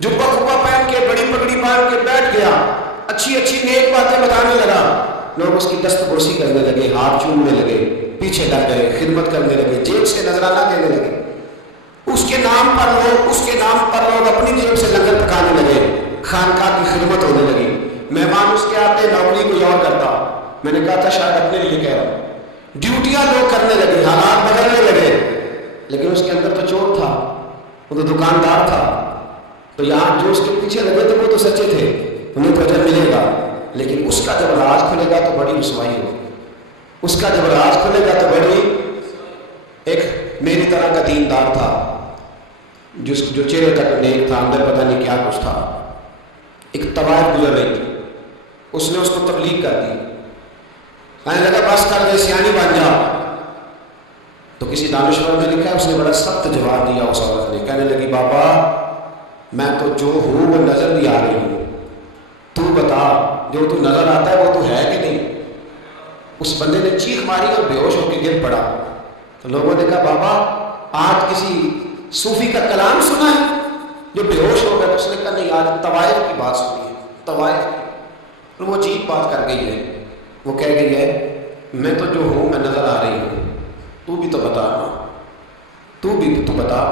جبہ کبا پہن کے, بڑی پگڑی باندھ کے بیٹھ گیا, اچھی نیک باتیں بتانے لگا. لوگ اس کی دست بوسی کرنے لگے, ہاتھ چومنے لگے, پیچھے لگ گئے, خدمت کرنے لگے, جیب سے نذرانہ دینے لگے. اس کے نام پر لوگ اپنی جیب سے لنگر پکانے لگے, خانقاہ کی خدمت ہونے لگی. مہمان اس کے آتے, نوکری کوئی اور کرتا. میں نے کہا تھا شاید اپنے لیے کہہ رہا ہوں. ڈیوٹیاں لوگ کرنے لگے, حالات بدلنے لگے, لیکن اس کے اندر تو چور تھا, وہ تو دکاندار تھا. تو یہاں جو اس کے پیچھے لگے تھے وہ تو سچے تھے, انہیں تو اجر ملے گا, لیکن اس کا جب راز کھلے گا تو بڑی رسوائی ہوگی. اس کا جب راز کھلے گا تو بڑی ایک میری طرح کا دیندار تھا جو چہرے تک نیک تھا، اندر پتہ نہیں کیا کچھ تھا. ایک طوائف گزر رہی تھی، اس نے اس کو تبلیغ کر دی. کہنے لگا بس کر دے، سیانی بن جا. تو کسی دانشور نے لکھا ہے اس نے بڑا سخت جواب دیا اس عورت نے. کہنے لگی بابا میں تو جو ہوں وہ نظر بھی آ رہی ہوں، تو بتا جو تو نظر آتا ہے وہ تو ہے کہ نہیں. اس بندے نے چیخ ماری اور بے ہوش ہو کے گر پڑا. تو لوگوں نے کہا بابا آج کسی صوفی کا کلام سنا ہے جو بے ہوش ہو گیا؟ تو اس نے کہا نہیں، آج طوائف کی بات سنی ہے، طوائف کی. اور وہ عجیب بات کر گئی ہے. وہ کہہ گئی ہے میں تو جو ہوں میں نظر آ رہی ہوں، تو بھی تو بتا، تو بتا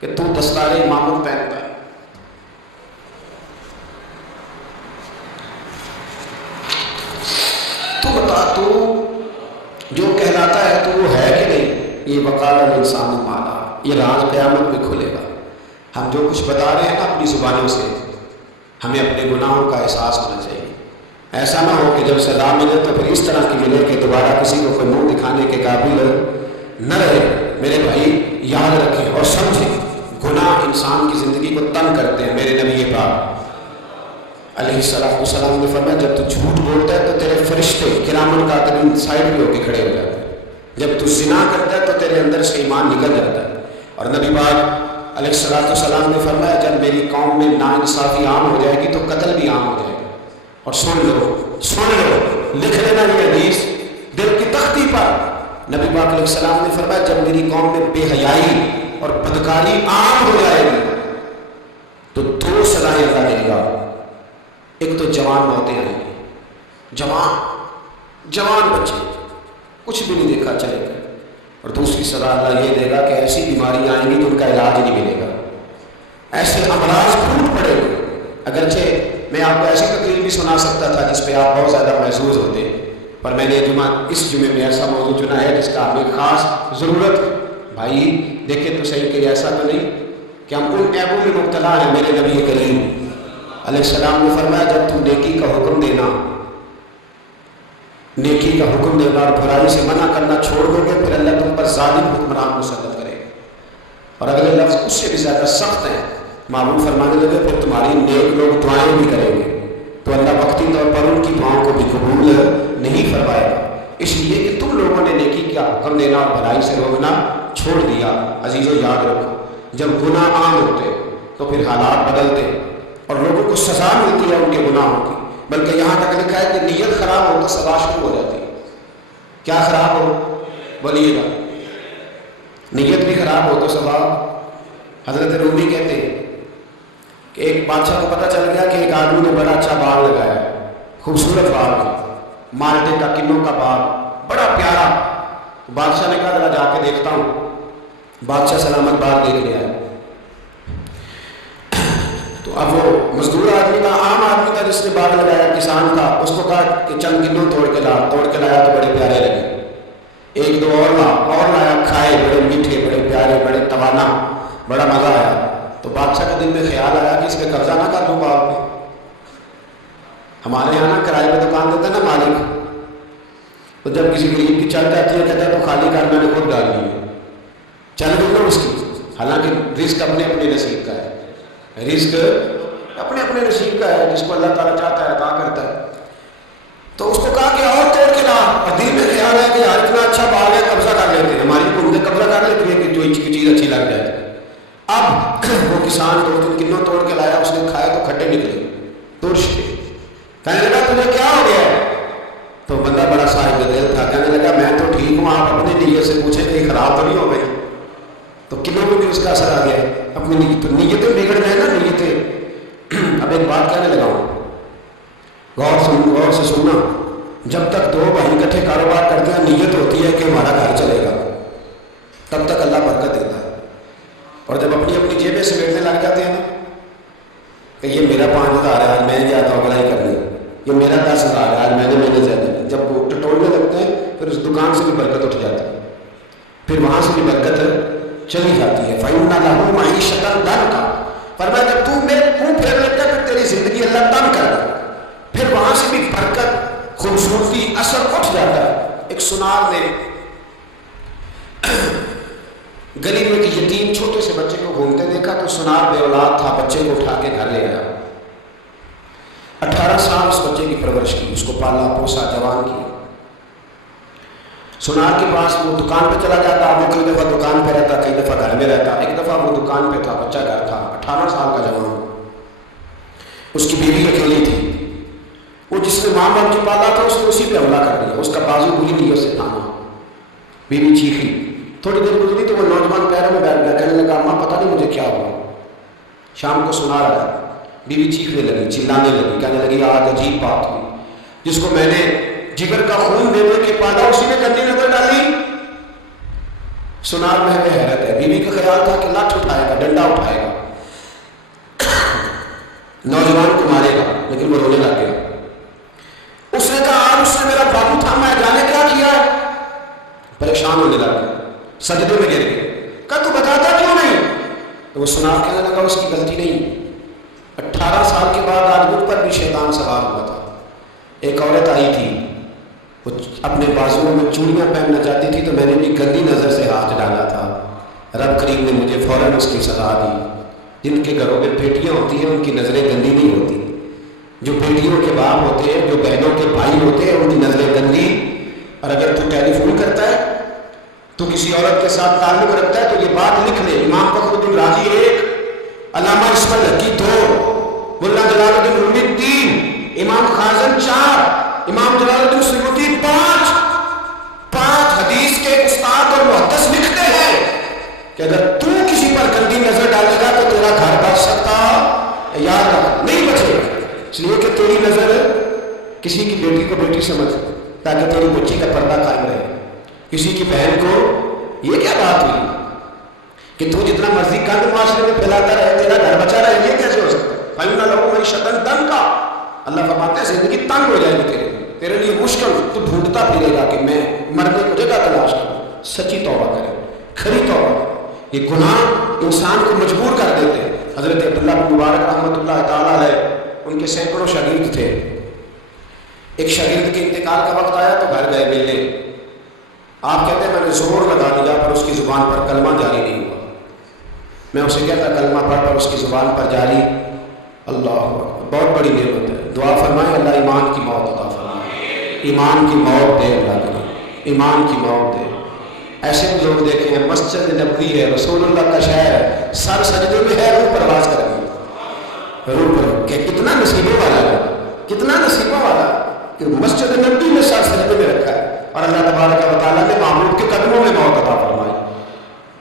کہ تو دستار امامت پہنتا ہے. تو بتا تو جو کہلاتا ہے تو وہ ہے کہ نہیں. یہ وقال الانسان مالا، یہ راز قیامت میں کھلے گا. ہم جو کچھ بتا رہے ہیں نا اپنی زبانوں سے، ہمیں اپنے گناہوں کا احساس ہونا چاہیے. ایسا نہ ہو کہ جب سزا ملے تو پھر اس طرح کی ملے کہ دوبارہ کسی کو کوئی منہ دکھانے کے قابل نہ رہے. میرے بھائی یاد رکھیں اور سمجھیں، گناہ انسان کی زندگی کو تنگ کرتے ہیں. میرے نبی پاک علیہ السلام نے فرمایا جب تو جھوٹ بولتا ہے تو تیرے فرشتے کرامن کاتبین سائڈ پہ ہو کے کھڑے ہو جاتے ہیں. جب تو زنا کرتا ہے تو تیرے اندر سے ایمان نکل جاتا ہے. اور نبی پاک علیہ السلام نے فرمایا جب میری قوم میں ناانصافی عام ہو جائے گی تو قتل بھی عام ہو جائے گا. اور سن لو لکھ لینا یہ حدیث دل کی تختی پر. نبی پاک علیہ السلام نے فرمایا جب میری قوم میں بے حیائی اور بدکاری عام ہو جائے گی تو دو سزائیں اللہ دے گا. ایک تو جوان موتیں آئیں گی، جوان بچے کچھ بھی نہیں دیکھا چلے گا. اور دوسری سزا اللہ یہ دے گا کہ ایسی بیماریاں آئیں گی تو ان کا علاج نہیں ملے گا، ایسے امراض پھوٹ پڑے گے. اگرچہ میں آپ کو ایسی تقریر بھی سنا سکتا تھا جس پہ آپ بہت زیادہ محظوظ ہوتے، پر میں نے اس جمعے میں ایسا موضوع چنا ہے جس کا ہمیں خاص ضرورت ہے. بھائی دیکھیں تو صحیح کہ ایسا تو نہیں کہ ہم ان عیبوں میں مبتلا ہیں. میرے نبی کریم علیہ السلام نے فرمایا جب تم نیکی کا حکم دینا اور برائی سے منع کرنا چھوڑ دو گے پھر اللہ تم پر ظالم حکمران مسلط کرے گا. اور اگلے لفظ اس سے بھی زیادہ سخت ہیں. معمول فرمانے لگے پھر تمہاری نیک لوگ دعائیں بھی کریں گے تو اللہ وقتی طور پر ان کی دعاؤں کو بھی قبول نہیں فرمائے گا. اس لیے کہ تم لوگوں نے نیکی کا حکم دینا اور بھلائی سے روکنا چھوڑ دیا. عزیزو یاد رکھو جب گناہ عام ہوتے تو پھر حالات بدلتے اور لوگوں کو سزا ملتی ہے ان کے گناہوں کی. بلکہ یہاں تک لکھا ہے کہ نیت خراب ہو تو سزا شروع ہو جاتی ہے. کیا خراب ہو بولیے گا؟ نیت بھی خراب ہو تو سزا. حضرت رومی کہتے ہیں کہ ایک بادشاہ کو پتہ چل گیا کہ ایک آدمی نے بڑا اچھا باغ لگایا ہے، خوبصورت باغ ہے، مالٹے کا کنوں کا باغ بڑا پیارا. بادشاہ نے کہا ذرا جا کے دیکھتا ہوں. بادشاہ سلامت باغ دیکھ لیا ہے. تو اب وہ مزدور آدمی تھا، عام آدمی تھا جس نے باغ لگایا، کسان تھا. اس کو کہا کہ چند کنوں توڑ کے لایا تو بڑے پیارے لگے. ایک دو اور لایا، کھائے، بڑے میٹھے، بڑے پیارے، بڑے توانا، بڑا مزہ آیا. تو بادشاہ کے دل میں خیال آیا کہ اس پہ قبضہ نہ کر دوں باغ پہ. ہمارے یہاں نا کرائے پہ دکان دیتا ہے نا مالک، تو جب کسی غریب کی چل جاتی ہے کہتا ہے تو خالی کر میں نے خود ڈال دی ہے، چل دوں گا اس کی. حالانکہ رزق اپنے اپنے نصیب کا ہے، رزق اپنے اپنے نصیب کا ہے، جس کو اللہ تعالیٰ چاہتا ہے عطا کرتا ہے. تو اس کو کہا کہ اور توڑ کے لا. اور دل میں خیال ہے کہ یار اتنا اچھا باغ ہے قبضہ کر لیتے ہیں. ہماری حکومتیں قبضہ کر لیتی ہے کہ جو چیز اچھی لگ جائے. اب وہ کسان 2-3 کنوں توڑ کے لایا، اس نے کھائے تو کھٹے نکلے، ترش تھے. کہنے لگا تجھے کیا ہو گیا؟ تو بندہ بڑا صاحب دل تھا، کہنے لگا میں تو ٹھیک ہوں، آپ اپنی نیت سے پوچھیں کہ خراب تو نہیں ہو گئی. تو کنوں میں بھی اس کا اثر آ گیا اپنی نیت. تو نیتیں بگڑ گئے نا نیتیں. اب ایک بات کہنے لگا ہوں، غور سے سننا. جب تک دو بھائی اکٹھے کاروبار کرتے ہیں نیت ہوتی ہے کہ ہمارا گھر چلے گا، تب تک اللہ برکت دیتا ہے. اور جب اپنی اپنی جیبیں سمیٹنے لگ جاتے ہیں نا کہ یہ میرا 5,000 ہے آج میں نے آتا ہوں بڑائی کرنی، یہ میرا 10,000 ہے آج میں نے زیادہ. جب وہ ٹٹولنے لگتے ہیں پھر اس دکان سے بھی برکت اٹھ جاتی ہے، پھر وہاں سے بھی برکت چلی جاتی ہے. فَإِنَّ لَهُ مَعِيشَةً ضَنْكَ. فرمایا جب تو میرے منہ پھیر لگتا ہے پھر تیری زندگی اللہ تنگ کر دے، پھر وہاں سے بھی برکت، خوبصورتی، اثر اٹھ جاتا ہے. ایک سنار نے گلی میں ایک یتیم چھوٹے سے بچے کو گھومتے دیکھا تو سنار بے اولاد تھا، بچے کو اٹھا کے گھر لے آیا. 18 سال اس بچے کی پرورش کی، اس کو پالا پوسا، جوان کیا. سنار کے پاس وہ دکان پہ چلا جاتا، وہ کئی دفعہ دکان پہ رہتا، کئی دفعہ گھر میں رہتا. ایک دفعہ وہ دکان پہ تھا، بچہ گھر تھا، 18 سال کا جوان. اس کی بیوی اکیلی تھی. وہ جس نے ماں باپ کی پالا تھا اس نے اسی پہ حملہ کر دیا، اس کا بازو بری نیت سے تھاما. بیوی چیخی. تھوڑی دیر گزری تو وہ نوجوان پیروں میں بیٹھ گیا، کہنے لگا ماں پتہ نہیں مجھے کیا ہوا. شام کو سنار آیا، بیوی چیخنے لگی، چلانے لگی، کہنے لگی آج عجیب بات ہوئی، جس کو میں نے جگر کا خون دے دے کے پالا اسی نے گندی نظر ڈالی. سنار میں حیرت ہے. بیوی کا خیال تھا کہ لاٹھ اٹھائے گا، ڈنڈا اٹھائے گا، نوجوان کو مارے گا، لیکن وہ رونے لگ گیا. اس نے کہا آج اس نے میرا بابو تھا، میں جانے کیا کیا. پریشان ہونے لگ گیا، سجدے میں گر گئے. کہا تو بتاتا کیوں نہیں؟ تو وہ سنار کہنے لگا اس کی غلطی نہیں. 18 سال کے بعد آج مجھ پر بھی شیطان سوار ہوا تھا. ایک عورت آئی تھی، وہ اپنے بازوؤں میں چوڑیاں پہننا چاہتی تھی تو میں نے بھی گندی نظر سے ہاتھ ڈالا تھا. رب کریم نے مجھے فوراً اس کی سزا دی. جن کے گھروں میں بیٹیاں ہوتی ہیں ان کی نظریں گندی نہیں ہوتی. جو بیٹیوں کے باپ ہوتے ہیں، جو بہنوں کے بھائی ہوتے ہیں، ان کی نظریں گندی. اور اگر تو ٹیلی فون کرتا ہے تو کسی عورت کے ساتھ تعلق رکھتا ہے تو یہ بات لکھ لے. امام فخر الدین رازی 1، علامہ اسماعیل حقی 2، ملا جلال الدین رومی 3، امام خازن 4، امام جلال الدین سیوطی 5 حدیث کے استاد اور محدث لکھتے ہیں کہ اگر تو کسی پر گندی نظر ڈالے گا تو تیرا گھر بچ سکتا، یاد رکھ نہیں بچے گا. اس لیے کہ تیری نظر کسی کی بیٹی کو بیٹی سمجھ تاکہ تیری بچی کا پردہ قائم رہے. کسی کی بہن کو یہ کیا بات ہوئی کہ تو جتنا مرضی گند معاشرے میں پھیلاتا رہے تیرا گھر بچا رہے، یہ کیسے ہو سکتا ہے؟ فَإِنَّ لَهُ مَعِيشَةً ضَنْكًا. اللہ فرماتے ہیں زندگی تنگ ہو جائے گی تیرے لیے مشکل. تو ڈھونڈتا پھرے گا کہ میں مرنے کو جگہ تلاش کروں. سچی توبہ کرے، کھری توبہ. یہ گناہ انسان کو مجبور کر دیتے ہیں. حضرت عبداللہ بن مبارک رحمۃ اللہ تعالیٰ علیہ، ان کے سینکڑوں شاگرد تھے. ایک شاگرد کے انتقال کا وقت آیا تو گھر گئے ملنے. آپ کہتے ہیں میں نے زور لگا دیا پر اس کی زبان پر کلمہ جاری نہیں ہوا. میں اسے کہتا کلمہ پڑھ پر اس کی زبان پر جاری. اللہ بہت بڑی نعمت ہے. دعا فرمائے اللہ ایمان کی موت عطا فرمائے، ایمان کی موت دے. اللہ کرے ایمان کی موت دے. ایسے بھی لوگ دیکھیں ہیں مسجد نبوی ہے، رسول اللہ کا شہر ہے، سر سجدے میں ہے، روح پرواز کر گئی. روح پر کہ کتنا نصیبوں والا ہے، کتنا نصیبوں والا کہ مسجد نبوی میں سر سجدے میں رکھا ہے اور اللہ تبارک و تعالیٰ نے محبوب کے قدموں میں موت عطا فرمائی.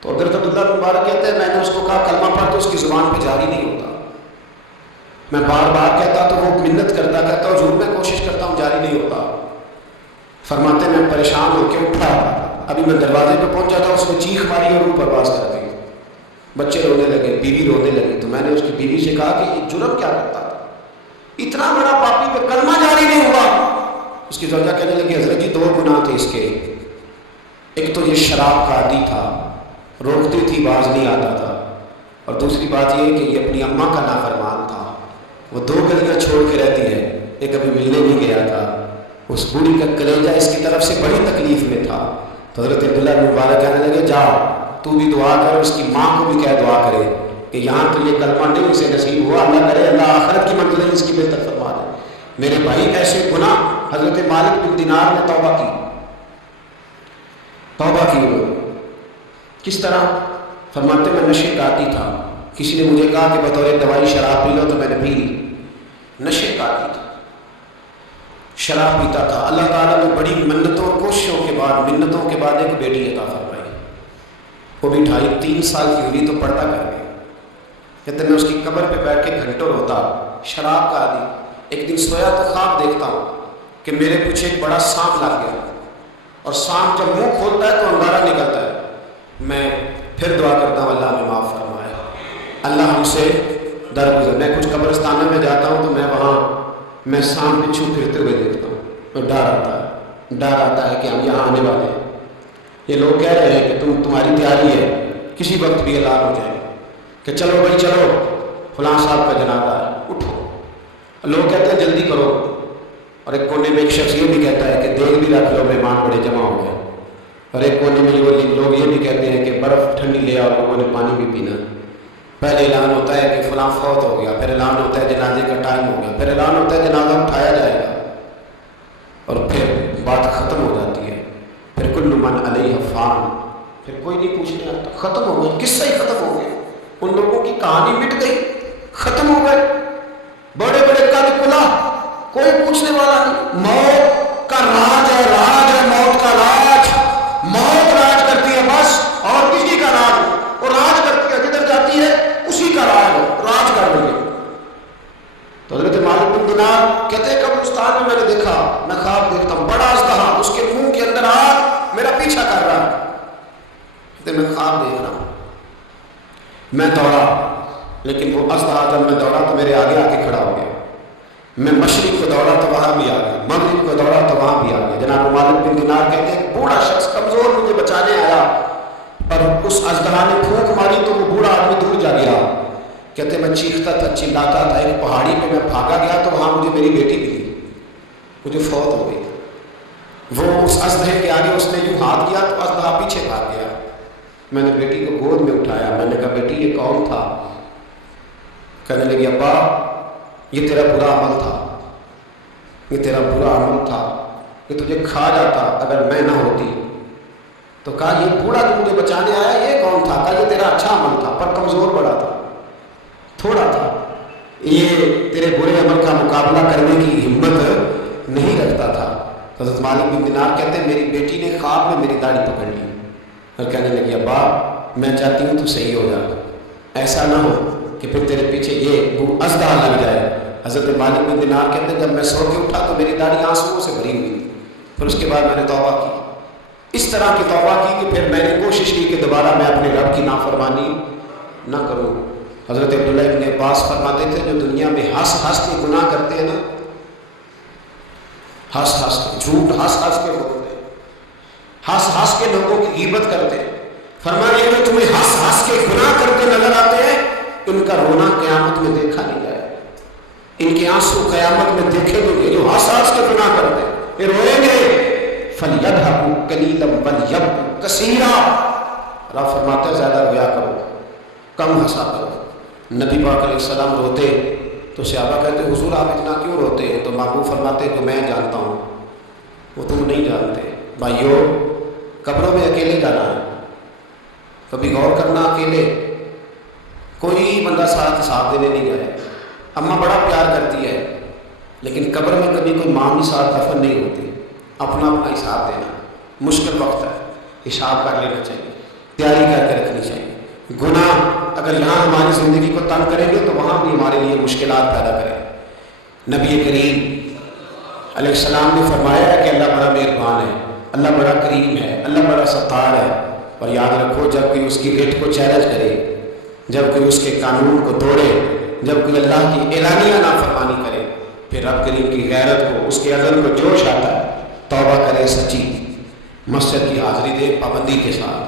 تو حضرت عبداللہ مبارک کہتے ہیں میں نے اس کو کہا کلمہ پڑھ تو اس کی زبان پہ جاری نہیں ہوتا. میں بار بار کہتا تو وہ منت کرتا، کہتا حضور میں کوشش کرتا ہوں جاری نہیں ہوتا. فرماتے میں پریشان ہو کے اٹھا، ابھی میں دروازے پہ پہنچا تھا، اس نے چیخ ماری اور روح پرواز کر دی. بچے رونے لگے، بیوی رونے لگی. تو میں نے اس کی بیوی سے کہا کہ یہ جرم کیا کرتا تھا، اتنا بڑا پاپی پہ کلمہ جاری نہیں ہوا. اس کی زوجہ کہنے لگی حضرت جی 2 گناہ تھے اس کے. ایک تو یہ شراب کا عادی تھا، روکتی تھی باز نہیں آتا تھا، اور دوسری بات یہ کہ یہ اپنی اماں کا نافرمان تھا. وہ 2 گلیاں چھوڑ کے رہتی ہے، ایک ابھی ملنے نہیں گیا تھا. اس بوڑھی کا کلیجہ اس کی طرف سے بڑی تکلیف میں تھا. تو حضرت عبداللہ بن مبارک کہنے لگے جا تو بھی دعا کر، اس کی ماں کو بھی کہہ دعا کرے کہ یہاں تو یہ کلمہ نہیں اسے نصیب ہوا، اللہ کرے اللہ آخرت کی منزلیں اس کی بہتر فرما دے. میرے بھائی ایسے گناہ حضرت مالک بن دینار نے توبہ کی. کس طرح؟ فرماتے میں نشے کا عادی تھا. کسی نے مجھے کہا کہ بطور دوائی شراب پی لو تو میں نے پی لی. نشے کا عادی تھا، شراب پیتا تھا. اللہ تعالیٰ نے بڑی منتوں اور کوششوں کے بعد، منتوں کے بعد ایک بیٹی عطا فرمائی. وہ بھی 2.5-3 سال کی ہوئی تو پردہ کر گئی. کہتے میں اس کی قبر پہ بیٹھ کے گھنٹوں روتا. شراب کا عادی. ایک دن سویا تو خواب دیکھتا ہوں کہ میرے پیچھے ایک بڑا سانپ لگ گیا، اور سانپ جب منہ کھولتا ہے تو انگارہ نکلتا ہے. میں پھر دعا کرتا ہوں اللہ ہمیں معاف فرمائے، اللہ ہم سے درگزر. میں کچھ قبرستانوں میں جاتا ہوں تو میں وہاں میں سانپ بچھو پھرتے ہوئے دیکھتا ہوں، اور ڈر آتا ہے کہ ہم یہاں آنے والے ہیں. یہ لوگ کہہ رہے ہیں کہ تمہاری تیاری ہے، کسی وقت بھی اعلان ہو جائے کہ چلو بھائی چلو فلاں صاحب کا جنازہ ہے، اٹھو. لوگ کہتے ہیں جلدی کرو، اور ایک کونے میں ایک شخص یہ بھی کہتا ہے کہ دیگ بھی رکھ لو مہمان بڑے جمع ہو گئے، اور ایک کونے میں لوگ یہ بھی کہتے ہیں کہ برف ٹھنڈی لے آؤ، لوگوں نے پانی بھی پینا۔ پہلے اعلان ہوتا ہے کہ فلاں فوت ہو گیا، پھر اعلان ہوتا ہے جنازے کا ٹائم ہو گیا، پھر اعلان ہوتا ہے جنازہ اٹھایا جائے گا، اور پھر بات ختم ہو جاتی ہے۔ پھر کل من علیہ فان، پھر کوئی نہیں پوچھنے آتا، ختم ہو گئے، قصہ ہی ختم ہو گئے، ان لوگوں کی کہانی مٹ گئی، ختم ہو گئے، بڑے بڑے قد کلا، کوئی پوچھنے والا نہیں۔ موت کا راج ہے، راج ہے موت کا راج، موت راج کرتی ہے بس، اور کسی کا راج نہیں، وہ راج کرتی ہے، جدھر جاتی ہے اسی کا راج ہے، راج کر رہی ہے۔ تو حضرت مالک بن دینار کہتے ہیں قبرستان میں میں نے دیکھا، میں خواب دیکھتا ہوں، بڑا اژدہا اس کے منہ کے اندر آگ میرا پیچھا کر رہا ہے، کہتے میں خواب دیکھ رہا ہوں، میں دوڑا، لیکن وہ اژدہا جب میں دوڑا تو میرے آگے آ کے کھڑا ہو گیا، میں مشرق کو دوڑا تو وہاں بھی آ گیا، مغرب کو دوڑا تو وہاں بھی آ گیا۔ جناب مالک بن دینار کہتے ہیں بوڑھا شخص کمزور مجھے بچانے آیا، پر اس اژدہا نے پھونک ماری تو وہ بوڑھا آدمی دور جا گیا۔ کہتے میں چیختا تھا، چلاتا تھا، ایک پہاڑی پہ میں بھاگا گیا تو وہاں مجھے میری بیٹی ملی، مجھے فوت ہو گئی۔ وہ اس اژدہے کے آگے اس نے یوں ہاتھ کیا تو اژدہا پیچھے بھاگ گیا۔ میں نے بیٹی کو گود میں اٹھایا، میں نے کہا بیٹی یہ کون تھا؟ کہنے لگی ابا یہ تیرا برا عمل تھا، یہ تیرا برا عمل تھا، کہ تجھے کھا جاتا اگر میں نہ ہوتی۔ تو کہا یہ بوڑھا جو مجھے بچانے آیا یہ کون تھا؟ کہا یہ تیرا اچھا عمل تھا پر کمزور بڑا تھا، تھوڑا تھا، یہ تیرے برے عمل کا مقابلہ کرنے کی ہمت نہیں رکھتا تھا۔ حضرت مالک بن دینار کہتے ہیں میری بیٹی نے خواب میں میری داڑھی پکڑ لی اور کہنے لگی ابا میں چاہتی ہوں تو صحیح ہو جا، ایسا نہ ہو کہ پھر تیرے پیچھے یہ اژدہا لگ جائے۔ حضرت مالک بن دینار کہتے ہیں جب میں سو کے اٹھا تو میری داڑھی آنسوؤں سے بھری ہوئی، پھر اس کے بعد میں نے توبہ کی، اس طرح کی توبہ کی کہ پھر میں نے کوشش کی کہ دوبارہ میں اپنے رب کی نافرمانی نہ کروں۔ حضرت عبداللہ ابن عباس فرماتے تھے جو دنیا میں ہنس ہنس کے گناہ کرتے ہیں نا، ہنس ہنس کے جھوٹ ہنس ہنس کے بولتے ہیں، ہنس ہنس کے لوگوں کی غیبت کرتے ہیں، فرمایا جو تمہیں ہنس ہنس کے گناہ کرتے نظر آتے ہیں ان کا رونا قیامت میں دیکھا نہیں جائے، ان کے آنسو قیامت میں دیکھے نہیں گے۔ جو ہنس ہنس کے گناہ کرتے ہیں یہ روئیں گے، فَلْيَضْحَكُوا قَلِيلًا وَلْيَبْكُوا كَثِيرًا، رب فرماتا ہے زیادہ رویا کرو کم ہنسا کرو۔ نبی پاک علیہ السلام روتے تو صحابہ کہتے حضور آپ اتنا کیوں روتے ہیں؟ تو محبوب فرماتے کہ میں جانتا ہوں وہ تم نہیں جانتے۔ بھائیو قبروں میں اکیلے جانا ہے، کبھی غور کرنا، اکیلے کوئی بندہ ساتھ حساب دینے نہیں جائے۔ اماں بڑا پیار کرتی ہے لیکن قبر میں کبھی کوئی ماں بھی ساتھ دفن نہیں ہوتی، اپنا اپنا حساب دینا مشکل وقت ہے، حساب کر لینا چاہیے، تیاری کر کے رکھنی چاہیے۔ گناہ اگر یہاں ہماری زندگی کو تنگ کریں گے تو وہاں بھی ہمارے لیے مشکلات پیدا کریں۔ نبی کریم علیہ السلام نے فرمایا ہے کہ اللہ بڑا مہربان ہے، اللہ بڑا کریم ہے، اللہ بڑا ستار ہے، اور یاد رکھو جب کوئی اس کی ریٹ کو چیلنج کرے، جب کوئی اس کے قانون کو توڑے، جب کوئی اللہ کی اعلانیہ نافرمانی کرے، پھر رب کریم کی غیرت کو، اس کے عدل کو جوش آتا ہے، توبہ کرے سچی، مسجد کی حاضری دے پابندی کے ساتھ۔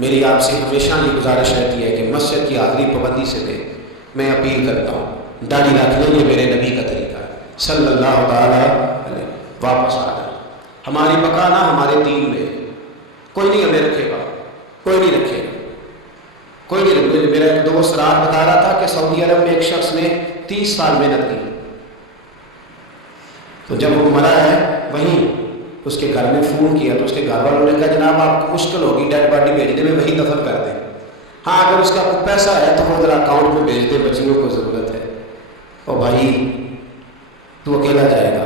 میری آپ سے ہمیشہ یہ گزارش رہتی ہے کہ مسجد کی حاضری پابندی سے دے۔ میں اپیل کرتا ہوں داڑھی رکھ لیں، یہ میرے نبی کا طریقہ ہے صلی اللہ تعالیٰ علیہ۔ واپس آ جائیں، ہماری بقا نہ ہمارے دین میں، کوئی نہیں ہمیں رکھے گا، کوئی نہیں رکھے گا، کوئی نہیں رکھے گا۔ میرا ایک دوست رات بتا رہا تھا کہ سعودی عرب میں ایک شخص نے 30 سال محنت کی، تو جب وہ مرا ہے وہیں اس کے گھر میں فون کیا تو اس کے گھر والوں نے کہا جناب آپ کو مشکل ہوگی ڈیڈ باڈی بھیجنے میں، وہیں دفن کر دیں، ہاں اگر اس کا کوئی پیسہ ہے تو وہ ذرا اکاؤنٹ میں بھیج دیں، بچیوں کو ضرورت ہے۔ اور بھائی تو اکیلا جائے گا،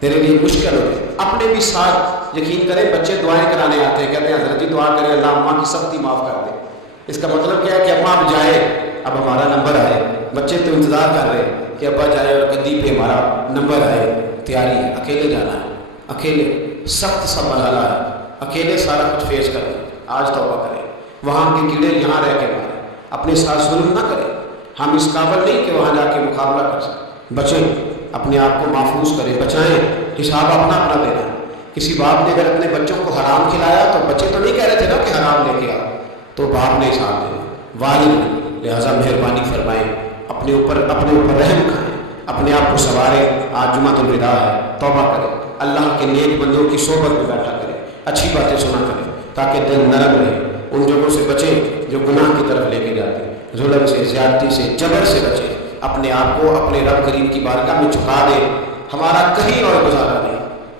تیرے لیے مشکل ہوگی۔ اپنے بھی ساتھ یقین کریں، بچے دعائیں کرانے آتے ہیں، کہتے ہیں حضرت جی دعا کریں اللہ اماں کی سختی معاف کر دے۔ اس کا مطلب کیا ہے کہ اماں اب جائے، اب ہمارا نمبر آئے، بچے تو انتظار کر رہے ہیں کہ ابا جائے اور گدی پہ ہمارا نمبر آئے، تیاری ہے۔ اکیلے جانا ہے، اکیلے سخت سا مرحلہ ہے، اکیلے سارا کچھ فیس کریں۔ آج توبہ کریں، وہاں کے کیڑے یہاں رہ کے ماریں، اپنے ساتھ ظلم نہ کریں۔ ہم اس قابل نہیں کہ وہاں جا کے مقابلہ کر سکیں، بچیں، اپنے آپ کو محفوظ کریں، بچائیں، حساب اپنا اپنا دینا۔ کسی باپ نے اگر اپنے بچوں کو حرام کھلایا تو بچے تو نہیں کہہ رہے تھے نا کہ حرام لے کے آ، تو باپ نے حساب دینا، والد۔ لہٰذا مہربانی فرمائیں، اپنے اوپر رحم کھائیں، اپنے آپ کو سنوارے. آج جمعۃ الوداع ہے, توبہ کرے, اللہ کے نیک بندوں کی صحبت میں بیٹھا کرے, اچھی باتیں سنا کرے تاکہ دل نرم رہے. ان جگہوں سے بچے جو گناہ کی طرف لے کے جاتے, ظلم سے, زیادتی سے, جبر سے بچے. اپنے آپ کو اپنے رب کریم کی بارگاہ میں جھکا دے. ہمارا کہیں اور گزارا نہیں,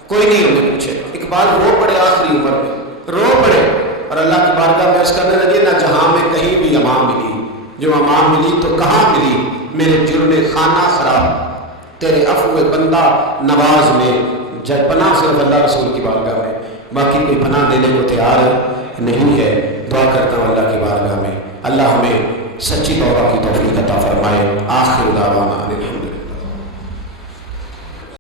کوئی نہیں ہمیں پوچھے. اقبال رو پڑے آخری عمر میں, رو پڑے اور اللہ کی بارگاہ میں عرض کرنے لگے, نہ جہاں میں کہیں بھی امام ملی, جو امام ملی تو کہاں ملی, میرے جرم خانہ خراب تیرے عفو بندہ نواز میں. جب پناہ صرف اللہ رسول کی بارگاہ میں, باقی کوئی پناہ دینے کو تیار نہیں ہے. دعا کرتا ہوں اللہ کی بارگاہ میں اللہ ہمیں سچی توبہ کی توفیق عطا فرمائے. آخر دعوانا